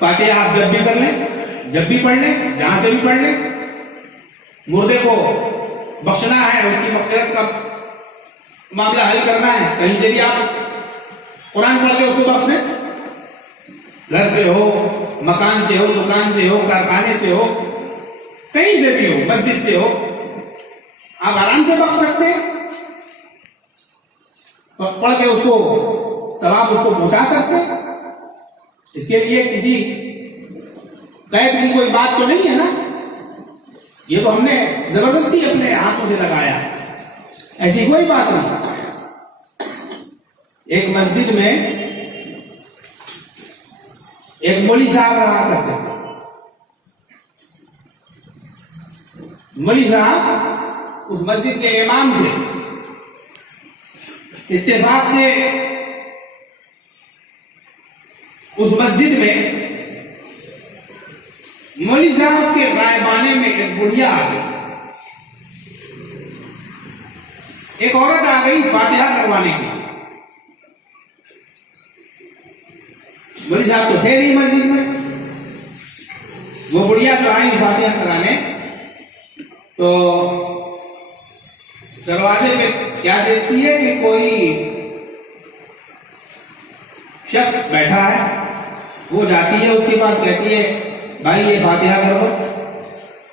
फातिहा आप जब भी कर लें, जब भी पढ़ लें, जहां से भी पढ़ लें। मुर्दे को बख्शना है, उसकी मग़फ़िरत का मामला हल करना है, कहीं से भी आप कुरान पढ़ के उसको बख्श दें। घर से हो, मकान से हो, दुकान से हो, कारखाने से हो, कहीं से भी हो, मस्जिद से हो, आप आराम से बख्श सकते हैं। पढ़ के उसको सवाब उसको पहुंचा सकते हैं। इसके लिए किसी कैद की कोई बात तो नहीं है ना, ये तो हमने जबरदस्ती अपने हाथों से लगाया, ऐसी कोई बात नहीं। एक मस्जिद में एक मौलवी साहब रहा करते थे। मौलवी साहब उस मस्जिद के इमाम थे। इत्तेफाक से उस मस्जिद में मौलवी साहब के गायबाने में एक बुढ़िया आ गई, एक औरत आ गई फातिहा करवाने के लिए। मौलवी साहब तो थे नहीं मस्जिद में, वो बुढ़िया जो आई फातिहा कराने, तो दरवाजे पे क्या देखती है कि कोई शख्स बैठा है। वो जाती है उसके पास, कहती है भाई ये फातिहा कर दो।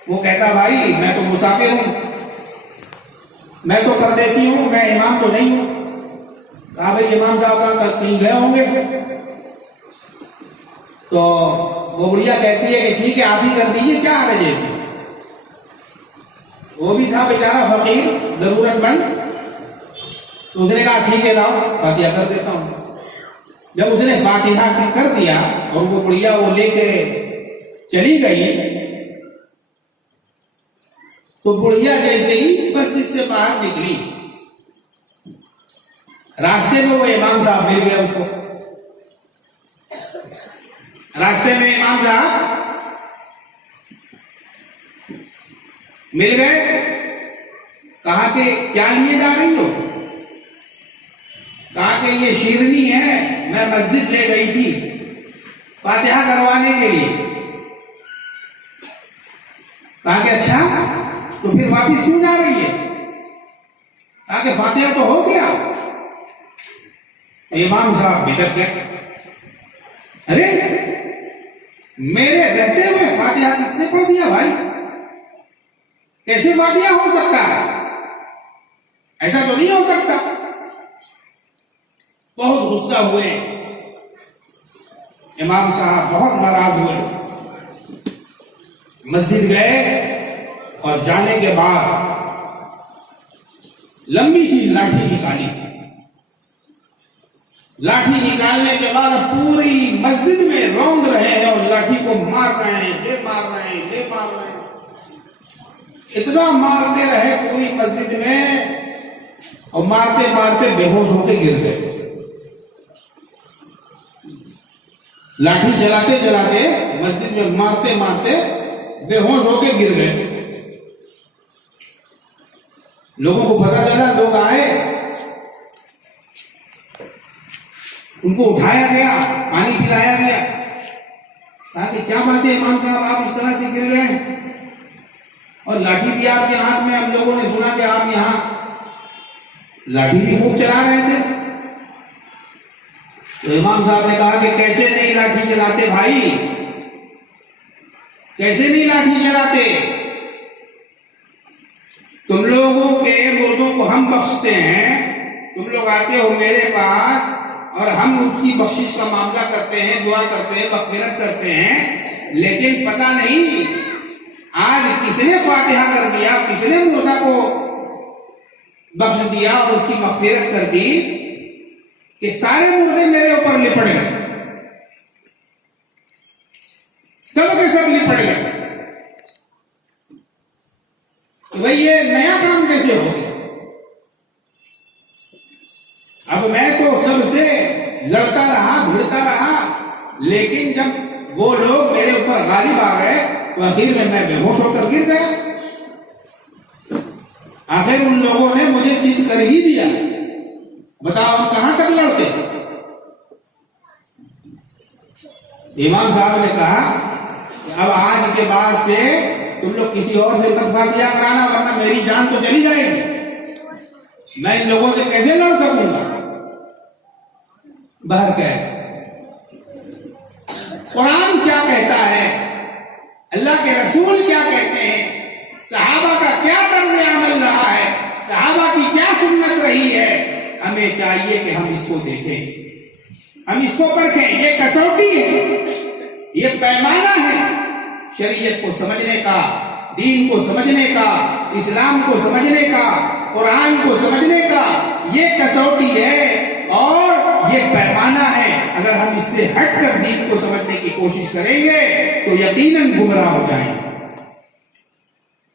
वो कहता भाई मैं तो मुसाफिर हूं, मैं तो परदेसी हूं, मैं इमाम तो नहीं हूं। कहा भाई इमाम साहब का कहीं गए होंगे। तो वो बुढ़िया कहती है कि ठीक है आप ही कर दीजिए, क्या आ रहे इसमें। वो भी था बेचारा फकीर, जरूरतमंद। तो उसने कहा ठीक है लाओ फातिहा कर देता हूं। जब उसने फातिहा कर दिया और वो बुढ़िया वो लेके चली गई, तो बुढ़िया जैसे ही मस्जिद से बाहर निकली, रास्ते में वो इमाम साहब मिल गया उसको। रास्ते में इमाम साहब मिल गए। कहा कि क्या लिए जा रही हो। कहा कि ये शेरनी है, मैं मस्जिद ले गई थी फातिहा करवाने के लिए। कहा कि अच्छा तो फिर वापिस क्यों जा रही है। कहा कि फातिहा तो हो गया। इमाम साहब बिगड़ गए, अरे मेरे रहते हुए फातिहा किसने पढ़ दिया भाई, कैसे फातिहा हो सकता है, ऐसा तो नहीं हो सकता। बहुत गुस्सा हुए इमाम साहब, बहुत नाराज हुए। मस्जिद गए और जाने के बाद लंबी सी लाठी निकाली। लाठी निकालने के बाद पूरी मस्जिद में रौंद रहे हैं और लाठी को मार रहे हैं, ये मार रहे हैं, ये मार रहे हैं। इतना मारते रहे पूरी मस्जिद में, और मारते मारते बेहोश होकर गिर गए। लाठी चलाते चलाते मस्जिद में मारते मारते बेहोश होकर गिर गए। लोगों को पता चला, लोग आए, उनको उठाया गया, पानी पिलाया गया। कहा कि क्या बात है इमाम साहब, आप इस तरह से गिर गए और लाठी भी आपके हाथ में, हम लोगों ने सुना कि आप यहां लाठी भी खूब चला रहे थे। तो इमाम साहब ने कहा कि कैसे नहीं लाठी चलाते भाई, कैसे नहीं लाठी चलाते। तुम लोगों के मुर्दों को हम बख्शते हैं, तुम लोग आते हो मेरे पास और हम उसकी बख्शिश का मामला करते हैं, दुआ करते हैं, मग़फ़िरत करते हैं। लेकिन पता नहीं आज किसने फातिहा कर दिया, किसने मुर्दा को बख्श दिया और उसकी मग़फ़िरत कर दी कि सारे मुर्दे मेरे ऊपर लिपट गए, सब के सब लिपट गए। तो भाई ये नया काम कैसे हो गया। लड़ता रहा, भिड़ता रहा, लेकिन जब वो लोग मेरे ऊपर गालिब आ गए तो आखिर में मैं बेहोश होकर गिर गया। आखिर उन लोगों ने मुझे चित कर ही दिया। बताओ हम कहां तक लड़ते। इमाम साहब ने कहा कि अब आज के बाद से तुम लोग किसी और से मत फातिया कराना, वरना मेरी जान तो चली जाएगी। मैं इन लोगों से कैसे लड़ सकूंगा। बहर कैफ कुरान क्या कहता है, अल्लाह के रसूल क्या कहते हैं, सहाबा का क्या तर्ज अमल रहा है, सहाबा की क्या सुन्नत रही है, हमें चाहिए कि हम इसको देखें, हम इसको परखें। ये कसौटी है, ये पैमाना है शरीयत को समझने का, दीन को समझने का, इस्लाम को समझने का, कुरान को समझने का। ये कसौटी है और ये पैमाना है। अगर हम इससे हटकर दीन को समझने की कोशिश करेंगे तो यकीनन गुमराह हो जाएंगे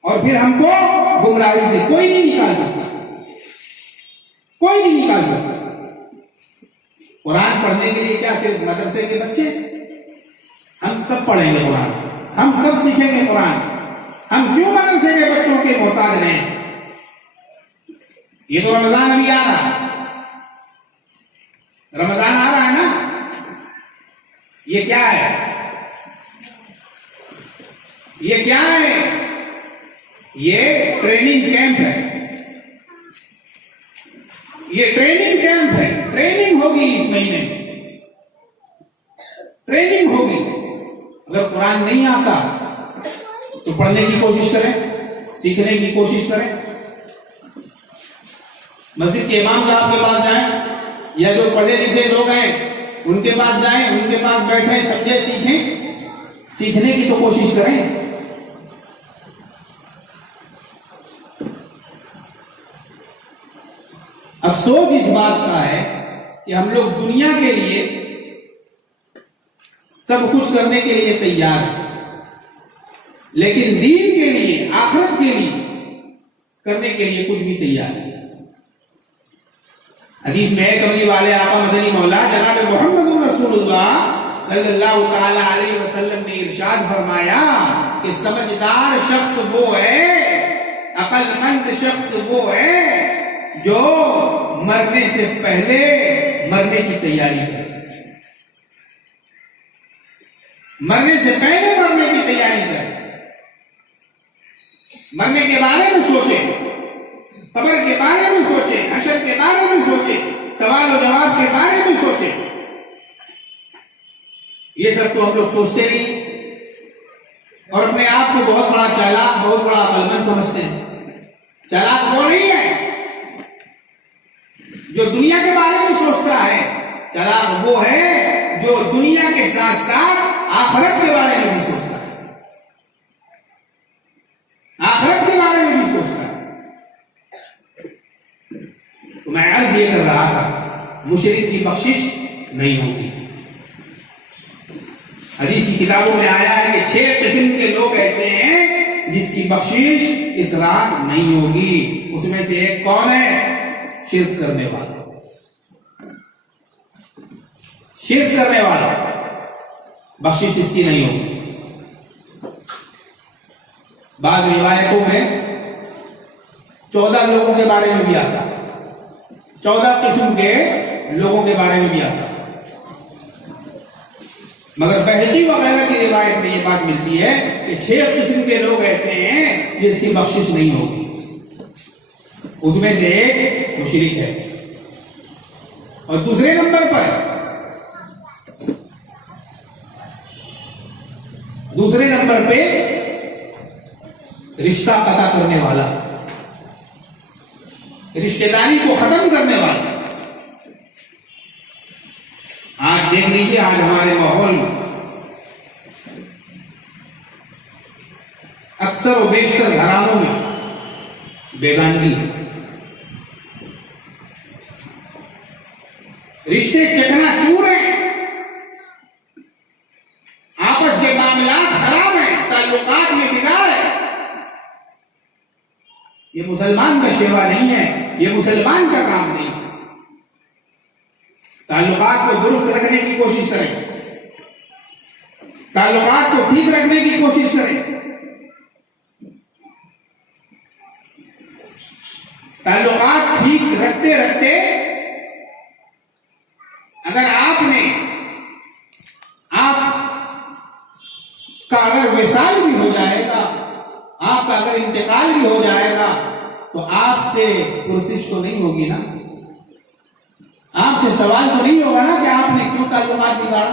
और फिर हमको गुमराही से कोई नहीं निकाल सकता, कोई नहीं निकाल सकता। कुरान पढ़ने के लिए क्या सिर्फ मदरसे के बच्चे? हम कब पढ़ेंगे कुरान? हम कब सीखेंगे कुरान? हम क्यों मदरसे के बच्चों के मोहताज रहें? ये तो रमजान अभी आ रहा है, रमजान आ रहा है ना। ये क्या है? ये क्या है? ये ट्रेनिंग कैंप है, ये ट्रेनिंग कैंप है। ट्रेनिंग होगी इस महीने में, ट्रेनिंग होगी। अगर कुरान नहीं आता तो पढ़ने की कोशिश करें, सीखने की कोशिश करें। मस्जिद के इमाम साहब के पास जाएं या जो पढ़े लिखे लोग हैं उनके पास जाएं, उनके पास बैठे, समझे, सीखें। सीखने की तो कोशिश करें। अफसोस इस बात का है कि हम लोग दुनिया के लिए सब कुछ करने के लिए तैयार हैं, लेकिन दीन के लिए, आखिरत के लिए करने के लिए कुछ भी तैयार नहीं। हदीस में कमली वाले आका मदनी मौला जनाब मोहम्मद रसूलुल्लाह सल्लल्लाहु ताला अलैहि वसल्लम ने इरशाद फरमाया कि समझदार शख्स वो है, अक्लमंद शख्स वो है जो मरने से पहले मरने की तैयारी करे, मरने से पहले मरने की तैयारी करे, मरने के बारे में सोचे, कब्र के बारे में सोचे, हशर के बारे में सोचे, सवाल और जवाब के बारे में सोचे। ये सब तो हम लोग सोचते नहीं और अपने आप को बहुत बड़ा चालाक, बहुत बड़ा अक्लमंद समझते हैं। चालाक वो नहीं है जो दुनिया के बारे में सोचता है, चालाक वो है जो दुनिया के साथ साथ आखिरत के बारे में भी सोचता है, आखिरत के बारे में भी सोचता है। तो मैं अर्ज ये कर रहा था, मुशरिक की बख्शिश नहीं होगी। हदीस की किताबों में आया है कि 6 किस्म के लोग ऐसे हैं जिसकी बख्शिश इस रात नहीं होगी। उसमें से एक कौन है? शिर्क करने वाला, शिर्क करने वाला, बख्शिश इसकी नहीं होगी। बाद रिवायतों में 14 लोगों के बारे में भी आता है, 14 किस्म के लोगों के बारे में भी आता है, मगर बहकी वगैरह की रिवायत में यह बात मिलती है कि 6 किस्म के लोग ऐसे हैं जिसकी बख्शिश नहीं होगी। उसमें से एक मुशरिक है और दूसरे नंबर पे रिश्ता कता करने वाला, रिश्तेदारी को खत्म करने वाला। आज देख लीजिए, आज हमारे माहौल में अक्सर और बेशतर घरानों में बेगानगी है, रिश्ते चकनाचूर हैं, आपस के मामलात खराब हैं, ताल्लुकात में बिगाड़ है। ये मुसलमान का शेवा नहीं है, ये मुसलमान का काम नहीं है। ताल्लुकात को दुरुस्त रखने की कोशिश करें, ताल्लुकात को ठीक रखने की कोशिश करें। ताल्लुकात ठीक रखते रखते अगर आपका अगर विसाल भी हो जाएगा, आपका अगर इंतकाल भी हो जाएगा, तो आपसे पुरसिश तो नहीं होगी ना, आपसे सवाल तो नहीं होगा ना कि आपने क्यों ताल्लुकात बिगाड़ा,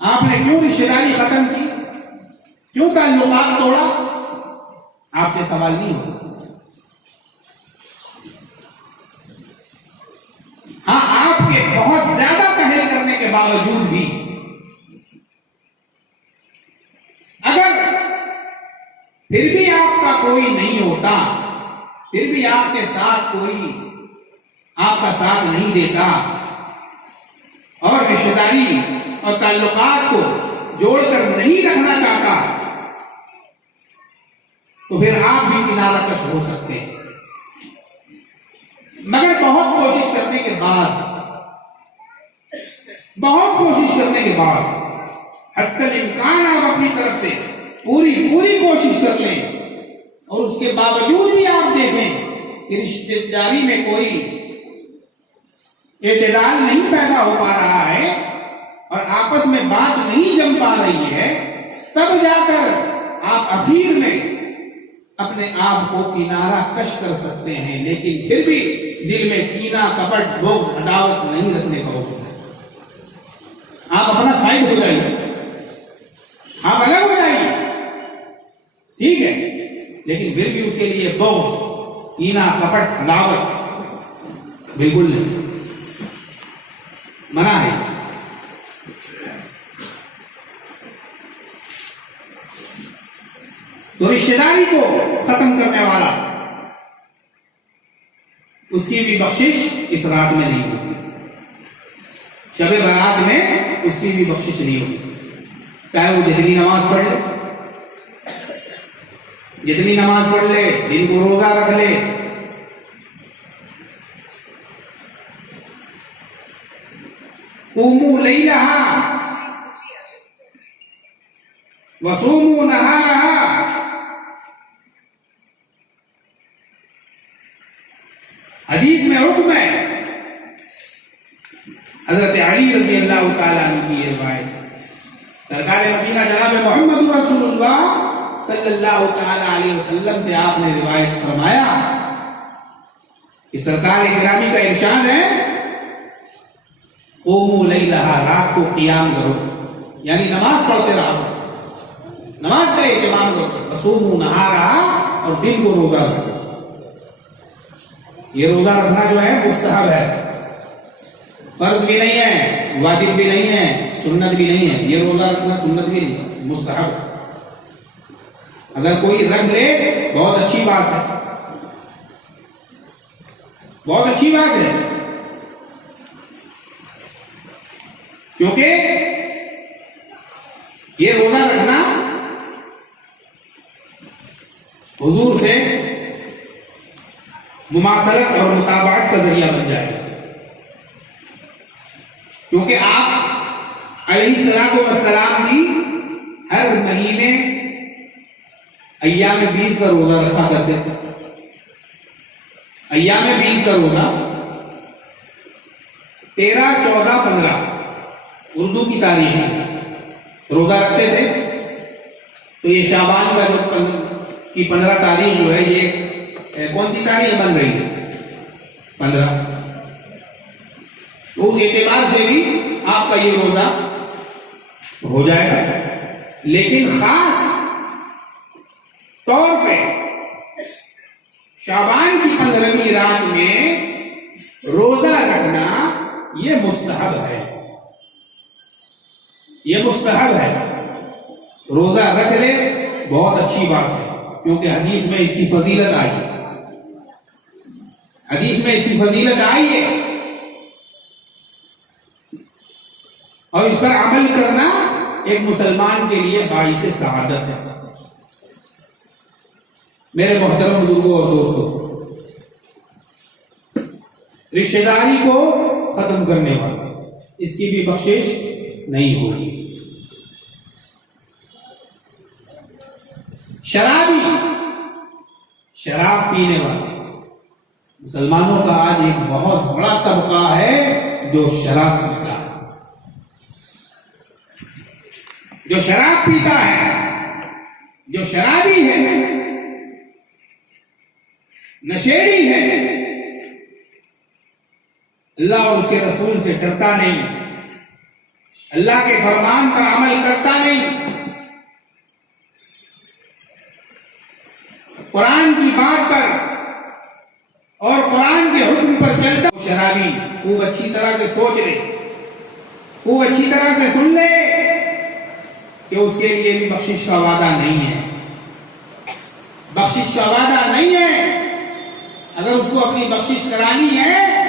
आपने क्यों रिश्तेदारी खत्म की, क्यों ताल्लुकात तोड़ा। आपसे सवाल नहीं होगा। हाँ, आपके बहुत ज्यादा पहल करने के बावजूद भी अगर फिर भी आपका कोई नहीं होता, फिर भी आपके साथ कोई आपका साथ नहीं देता और रिश्तेदारी और ताल्लुकात को जोड़कर नहीं रखना चाहता, तो फिर आप भी किनारा कश हो सकते हैं। मगर बहुत कोशिश करने के बाद, बहुत कोशिश करने के बाद हत्तल इम्कान आप अपनी तरफ से पूरी कोशिश कर लें और उसके बावजूद भी आप देखें कि रिश्तेदारी में कोई एतदाल नहीं पैदा हो पा रहा है और आपस में बात नहीं जम पा रही है, तब जाकर आप आखिर में अपने आप को किनारा कश कर सकते हैं। लेकिन फिर भी दिल में कीना, कपट, बुग़्ज़, अदावत नहीं रखने का होता है। आप अपना साइड हो जाइए, आप अलग हो जाइए, ठीक है, लेकिन फिर भी उसके लिए बुग़्ज़, कीना, कपट, अदावत बिल्कुल नहीं, मना है। तो रिश्तेदारी को खत्म करने वाला, उसकी भी बख्शिश इस रात में नहीं होगी, शब बारात में उसकी भी बख्शिश नहीं होगी। चाहे वो जितनी नमाज पढ़ ले, जितनी नमाज पढ़ ले, दिन को रोजा रख ले, क़ूमू लैलहा वसूमू नहारहा। हदीस में हुक्म है, हजरत अली रज़ी अल्लाह तआला अन्हु की रिवायत, सरकार मदीना जनाब मोहम्मद रसूलुल्लाह सल्लल्लाहु तआला अलैहि वसल्लम से आपने रिवायत फरमाया कि सरकार गिरामी का इरशाद है, क़ूमू लैलहा, रात को क़ियाम करो, यानी नमाज पढ़ते रहो, नमाज का इत्माम करो, वसूमू नहारहा, और दिन को रोजा रखो। ये रोजा रखना जो है मुस्तहब है, फर्ज भी नहीं है, वाजिब भी नहीं है, सुन्नत भी नहीं है। ये रोजा रखना सुन्नत भी नहीं है, मुस्तहब। अगर कोई रख ले बहुत अच्छी बात है, बहुत अच्छी बात है, क्योंकि ये रोजा रखना हुजूर से मुमासलत और मुताबात का जरिया बन जाएगा। क्योंकि आप अलैहिस्सलातु वस्सलाम भी हर महीने अय्याम 20 का रोजा रखा करते थे। अय्याम 20 का रोजा 13, 14, 15 उर्दू की तारीख से रोजा रखते थे। तो ये शाबान का जो की 15 तारीख जो है, ये कौन सी तारीख बन रही है? 15। तो उस एतबार से भी आपका ये रोजा हो जाएगा। लेकिन खास तौर पे शाबान की 15वीं रात में रोजा रखना ये मुस्तहब है, ये मुस्तहब है। रोजा रख ले बहुत अच्छी बात है, क्योंकि हदीस में इसकी फजीलत आई है, हदीस में इसकी फजीलत आई है, और इस पर अमल करना एक मुसलमान के लिए बाइसे सआदत है। मेरे मोहतरम बुजुर्गों और दोस्तों, रिश्तेदारी को खत्म करने वाला, इसकी भी बख्शिश नहीं होगी। शराबी, शराब पीने वाला, मुसलमानों का आज एक बहुत बड़ा तबका है जो शराब पीता है, जो शराब पीता है, जो शराबी है, नशेड़ी है, अल्लाह और उसके रसूल से डरता नहीं, अल्लाह के फरमान पर अमल करता नहीं, कुरान की बात पर और कुरान के हुक्म पर चलता, शराबी खूब अच्छी तरह से सोच ले, खूब अच्छी तरह से सुन ले कि उसके लिए भी बख्शिश का वादा नहीं है, बख्शिश का वादा नहीं है। अगर उसको अपनी बख्शिश करानी है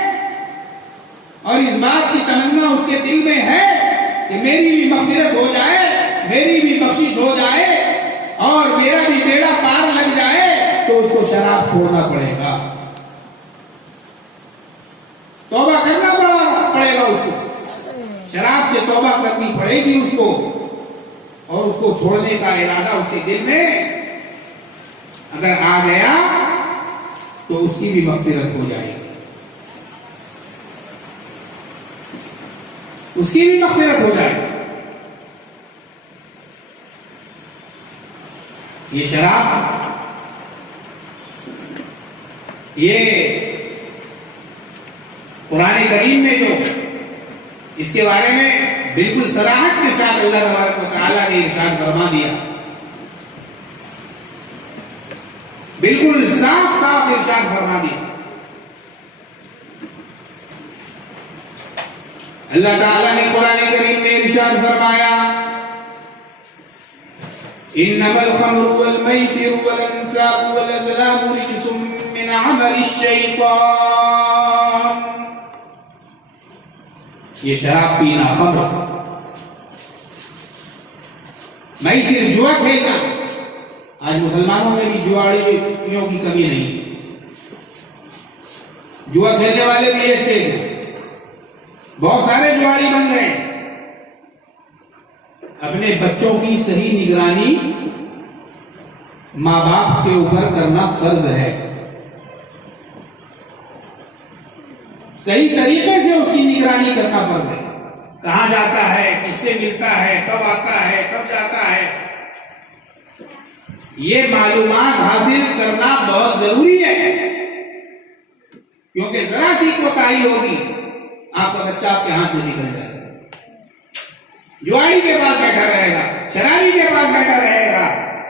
और इस बात की तमन्ना उसके दिल में है कि मेरी भी मग़फ़िरत हो जाए, मेरी भी बख्शिश हो जाए और मेरा भी बेड़ा पार लग जाए, तो उसको शराब छोड़ना पड़ेगा, तौबा करना पड़ेगा उसको, शराब से तौबा करनी पड़ेगी उसको और उसको छोड़ने का इरादा उसके दिल में अगर आ गया तो उसकी भी मग़फ़िरत हो जाएगी, उसकी भी मग़फ़िरत हो जाएगी। ये शराब, ये कुरान करीम में जो इसके बारे में बिल्कुल सराहत के साथ अल्लाह तबारक व तआला ने इरशाद फरमा दिया, बिल्कुल साफ साफ इरशाद फरमा दिया। अल्लाह ताला ने कुरान करीम में इरशाद फरमाया, इन्नमल खम्रु वल मैसिरु वल अंसाबु वल अज़लामु रिज्सुम मिन अमलिश शैतान। ये शराब पीना, खम्र, मैसिर जुआ खेलना, आज मुसलमानों में भी जुआड़ियों की कमी नहीं है, जुआ खेलने वाले भी एक से बहुत सारे जुआड़ी बन गए। अपने बच्चों की सही निगरानी मां बाप के ऊपर करना फर्ज है, सही तरीके से उसकी निगरानी करना फर्ज है। कहां जाता है, किससे मिलता है, कब आता है, कब जाता है, ये मालूमात हासिल करना बहुत जरूरी है, क्योंकि जरा सी कोताही होगी आपका बच्चा आपके हाथ से निकल जाएगा, जुआरी के पास बैठा रहेगा, शराबी के पास बैठा रहेगा,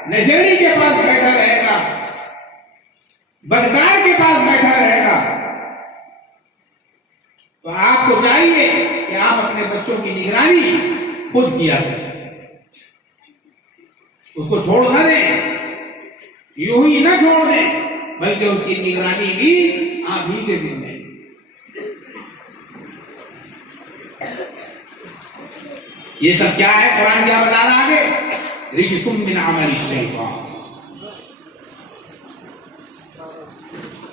नशेड़ी के पास बैठा रहेगा, बदकार के पास बैठा रहेगा। तो आपको चाहिए कि आप अपने बच्चों की निगरानी खुद किया करें, उसको छोड़ ना दें, यूं ही ना छोड़ दें, बल्कि उसकी निगरानी भी आप ही के जिम्मे। ये सब क्या है, कुरान क्या बता रहा आगे, रिज्सुम मिन अमलिश शैतान,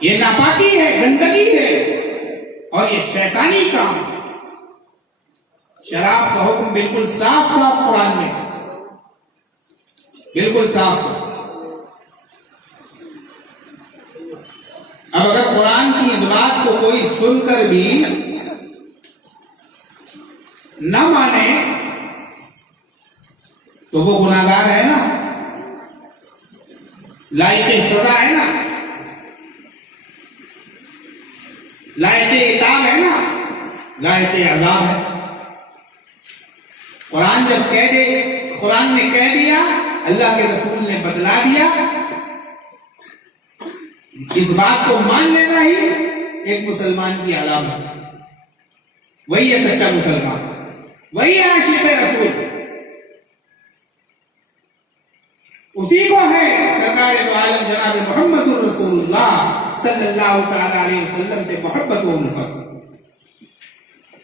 ये नापाकी है, गंदगी है और ये शैतानी काम है। शराब का हुक्म बिल्कुल साफ साफ कुरान में है, बिल्कुल साफ साफ। अब अगर कुरान की इस बात को कोई सुनकर भी न माने तो वो गुनाहगार है ना, लायक सजा है ना, लायक इताब है ना, लायक अज़ाब है। कुरान जब कह दे, कुरान ने कह दिया, अल्लाह के रसूल ने बतला दिया, इस बात को मान लेना ही एक मुसलमान की अलामत है। वही है सच्चा मुसलमान, वही है आशिक़ रसूल, उसी को है सरकार दो आलम जनाब मोहम्मद रसूलुल्लाह सल्लल्लाहु तआला अलैहि वसल्लम से मोहब्बत व उल्फत।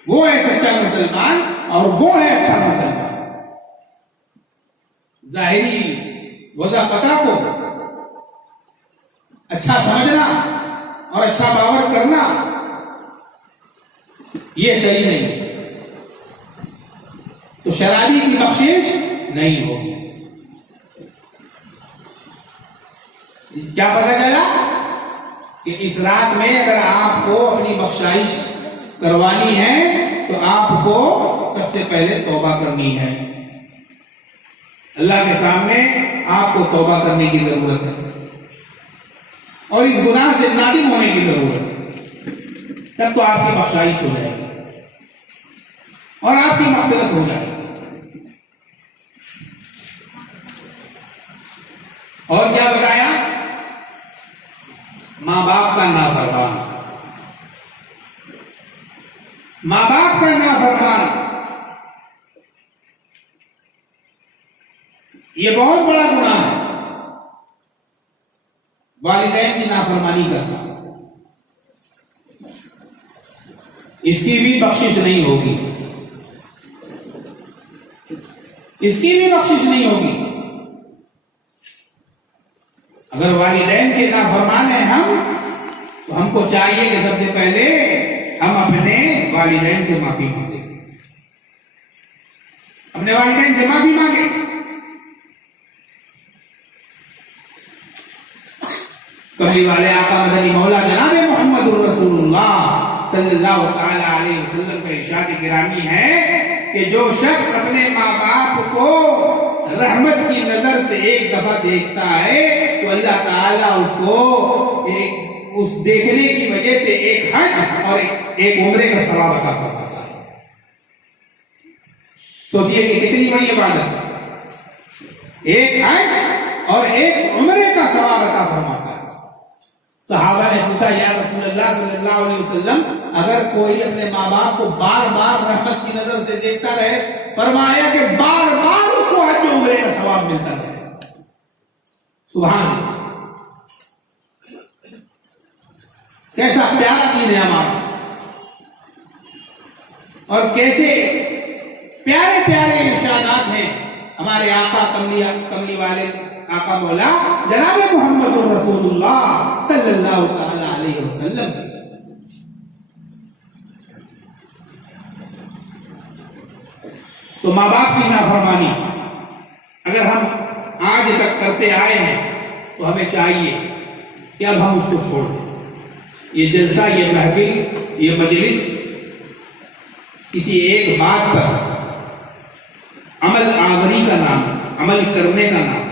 वो है सच्चा मुसलमान और वो है अच्छा मुसलमान। जाहिरी वज़ाक़ता को अच्छा समझना और अच्छा बावर करना ये सही नहीं है। तो शराबी की बख्शिश नहीं होगी। क्या पता चला कि इस रात में अगर आपको अपनी बख्शाइश करवानी है तो आपको सबसे पहले तौबा करनी है। अल्लाह के सामने आपको तौबा करने की जरूरत है और इस गुनाह से नादिम होने की जरूरत है। तब तो आपकी बख्शाइश हो जाएगी और आपकी मग़फ़िरत हो जाएगी। और क्या बताया? माँ बाप का नाफरमान, माँ बाप का नाफरमान ये बहुत बड़ा गुनाह है। वालिदैन की नाफरमानी करना, इसकी भी बख्शिश नहीं होगी, इसकी भी बख्शिश नहीं होगी। अगर वालिदैन के नाफरमान हैं हम, तो हमको चाहिए कि सबसे पहले हम अपने वालिदैन से माफी मांगे, अपने वालिदैन से माफी मांगे। कमली वाले आका मदनी मौला जनाब मोहम्मद रसूलुल्लाह सल्लल्लाहु तआला अलैहि वसल्लम का इरशाद गिरामी है कि जो शख्स अपने माँ बाप को रहमत की नजर से एक दफा देखता है तो अल्लाह ताला उसको उस देखने की वजह से एक हज और एक उम्रे का सवाब अता फरमाता है। सोचिए कि कितनी बड़ी इबादत है, एक हज और एक उम्रे का सवाब अता फरमाता है। सहाबा ने पूछा, या रसूलल्लाह सल्लल्लाहु अलैहि वसल्लम, अगर कोई अपने माँ बाप को बार बार रहमत की नजर से देखता रहे, फरमाया कि बार बार उसको हज उम्रे का सवाब मिलता रहे। सुभान अल्लाह, कैसा प्यारा दीन है हमारा और कैसे प्यारे प्यारे इरशादात हैं हमारे आका कमली वाले आका मौला जनाब मोहम्मद रसूलुल्लाह सल्लल्लाहु तआला अलैहि वसल्लम। तो माँ बाप की नाफरमानी अगर हम आज तक करते आए हैं तो हमें चाहिए कि अब हम उसको छोड़ दें। ये जलसा, ये महफिल, ये मजलिस किसी एक बात पर अमल आवरी का नाम, अमल करने का नाम।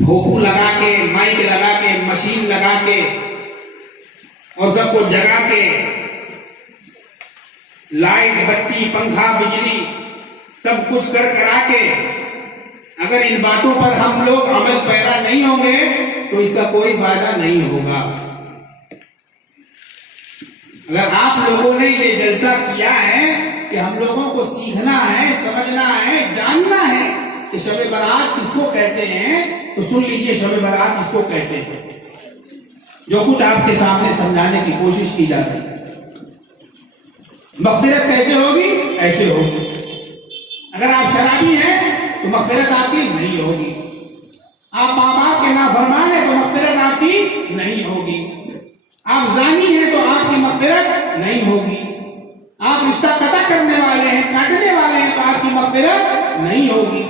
भोपू लगा के, माइक लगा के, मशीन लगा के और सबको जगा के, लाइट बत्ती पंखा बिजली सब कुछ करा के अगर इन बातों पर हम लोग अमल पैरा नहीं होंगे तो इसका कोई फायदा नहीं होगा। अगर आप लोगों ने ये जलसा किया है कि हम लोगों को सीखना है, समझना है, जानना है कि शब बारात किसको कहते हैं, तो सुन लीजिए शब बारात किसको कहते हैं। जो कुछ आपके सामने समझाने की कोशिश की जाती है। मग़फ़िरत कैसे होगी? ऐसे होगी। अगर आप शराबी हैं तो मग़फ़िरत आपकी नहीं होगी। आप माँ बाप के नाफरमान हैं तो मग़फ़िरत आपकी नहीं होगी। आप ज़ानी हैं तो आपकी मग़फ़िरत नहीं होगी। आप रिश्ता कता करने वाले हैं, काटने वाले हैं तो आपकी मग़फ़िरत नहीं होगी।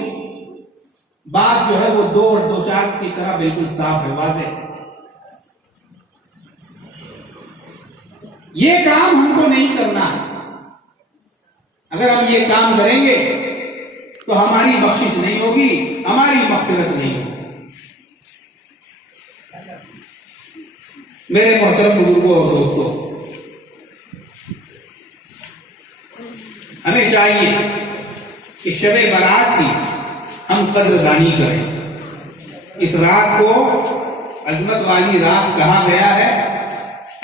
बात जो है वो दो और दो चार की तरह बिल्कुल साफ है, वाज़ेह। ये काम हमको नहीं करना है। अगर हम ये काम करेंगे तो हमारी बख्शिश नहीं होगी, हमारी मग़फ़िरत नहीं होगी। मेरे मोहतरम बुजुर्गों और दोस्तों, हमें चाहिए कि शब बारात की हम कद्रदानी करें। इस रात को अजमत वाली रात कहा गया है।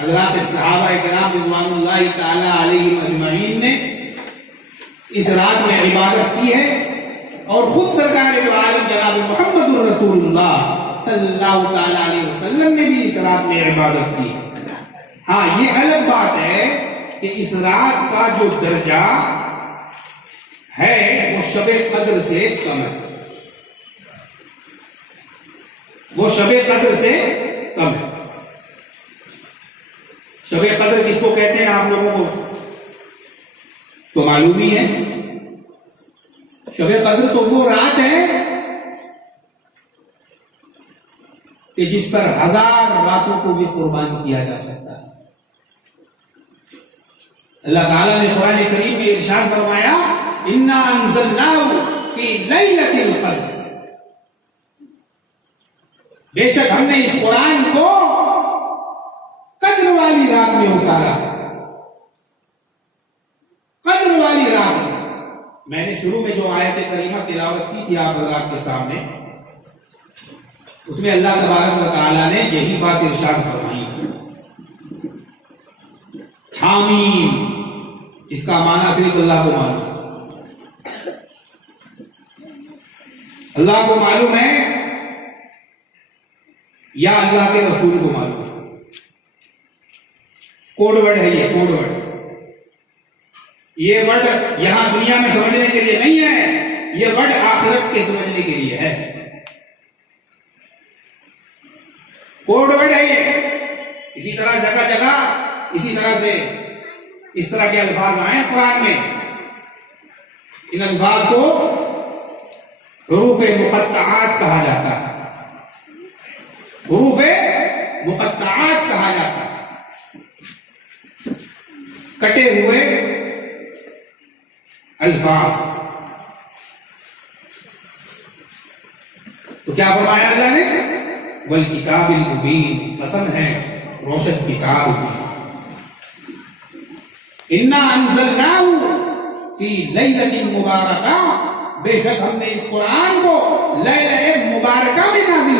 हज़रात सहाबा किराम रिज़वानुल्लाहि तआला अलैहिम अजमईन ने इस रात में इबादत की है और खुद सरकार दो आलम जनाब मोहम्मद रसूलुल्लाह सल्लल्लाहु तआला अलैहि वसल्लम ने भी इस रात में इबादत की। हाँ, ये अलग बात है कि इस रात का जो दर्जा है वो शबे कद्र से कम है, वो शबे कद्र से कम है। शबे कद्र किसको कहते हैं आप लोगों को तो मालूम ही है शब कद्र तो वो रात है कि जिस पर 1000 रातों को भी कुर्बान किया जा सकता है। अल्लाह ताला ने कुरान करीम में इरशाद फरमाया, इन्ना अंज़लनाहु फी लैलतिल क़द्र, बेशक हमने इस कुरान को कद्र वाली रात में उतारा। कद्र वाली रात में मैंने शुरू में जो आयत करीमा तिलावत की थी आप हज़रात के सामने, उसमें अल्लाह तबारक व तआला ने यही बात इरशाद फरमाई। हामीम, इसका माना सिर्फ अल्लाह को मालूम, अल्लाह को मालूम है या अल्लाह के रसूल को मालूम। कोड वर्ड है ये, कोड वर्ड। ये वर्ड यहां दुनिया में समझने के लिए नहीं है, ये वर्ड आखिरत के समझने के लिए है। कोड वर्ड है ये। इसी तरह जगह जगह इसी तरह से इस तरह के अल्फाज आए कुरान में। इन अल्फाज को हुरूफ मुक़त्तआत कहा जाता है, हुरूफ मुक़त्तआत कहा जाता है, कटे हुए अल्फाज। तो क्या फरमाया अल्लाह ने, वल किताबिल मुबीन, कसम है रोशन किताब की। इन्ना अंज़लनाहु फी लैलतिन मुबारका, बेशक हमने इस कुरान को लैला मुबारका में नाज़िल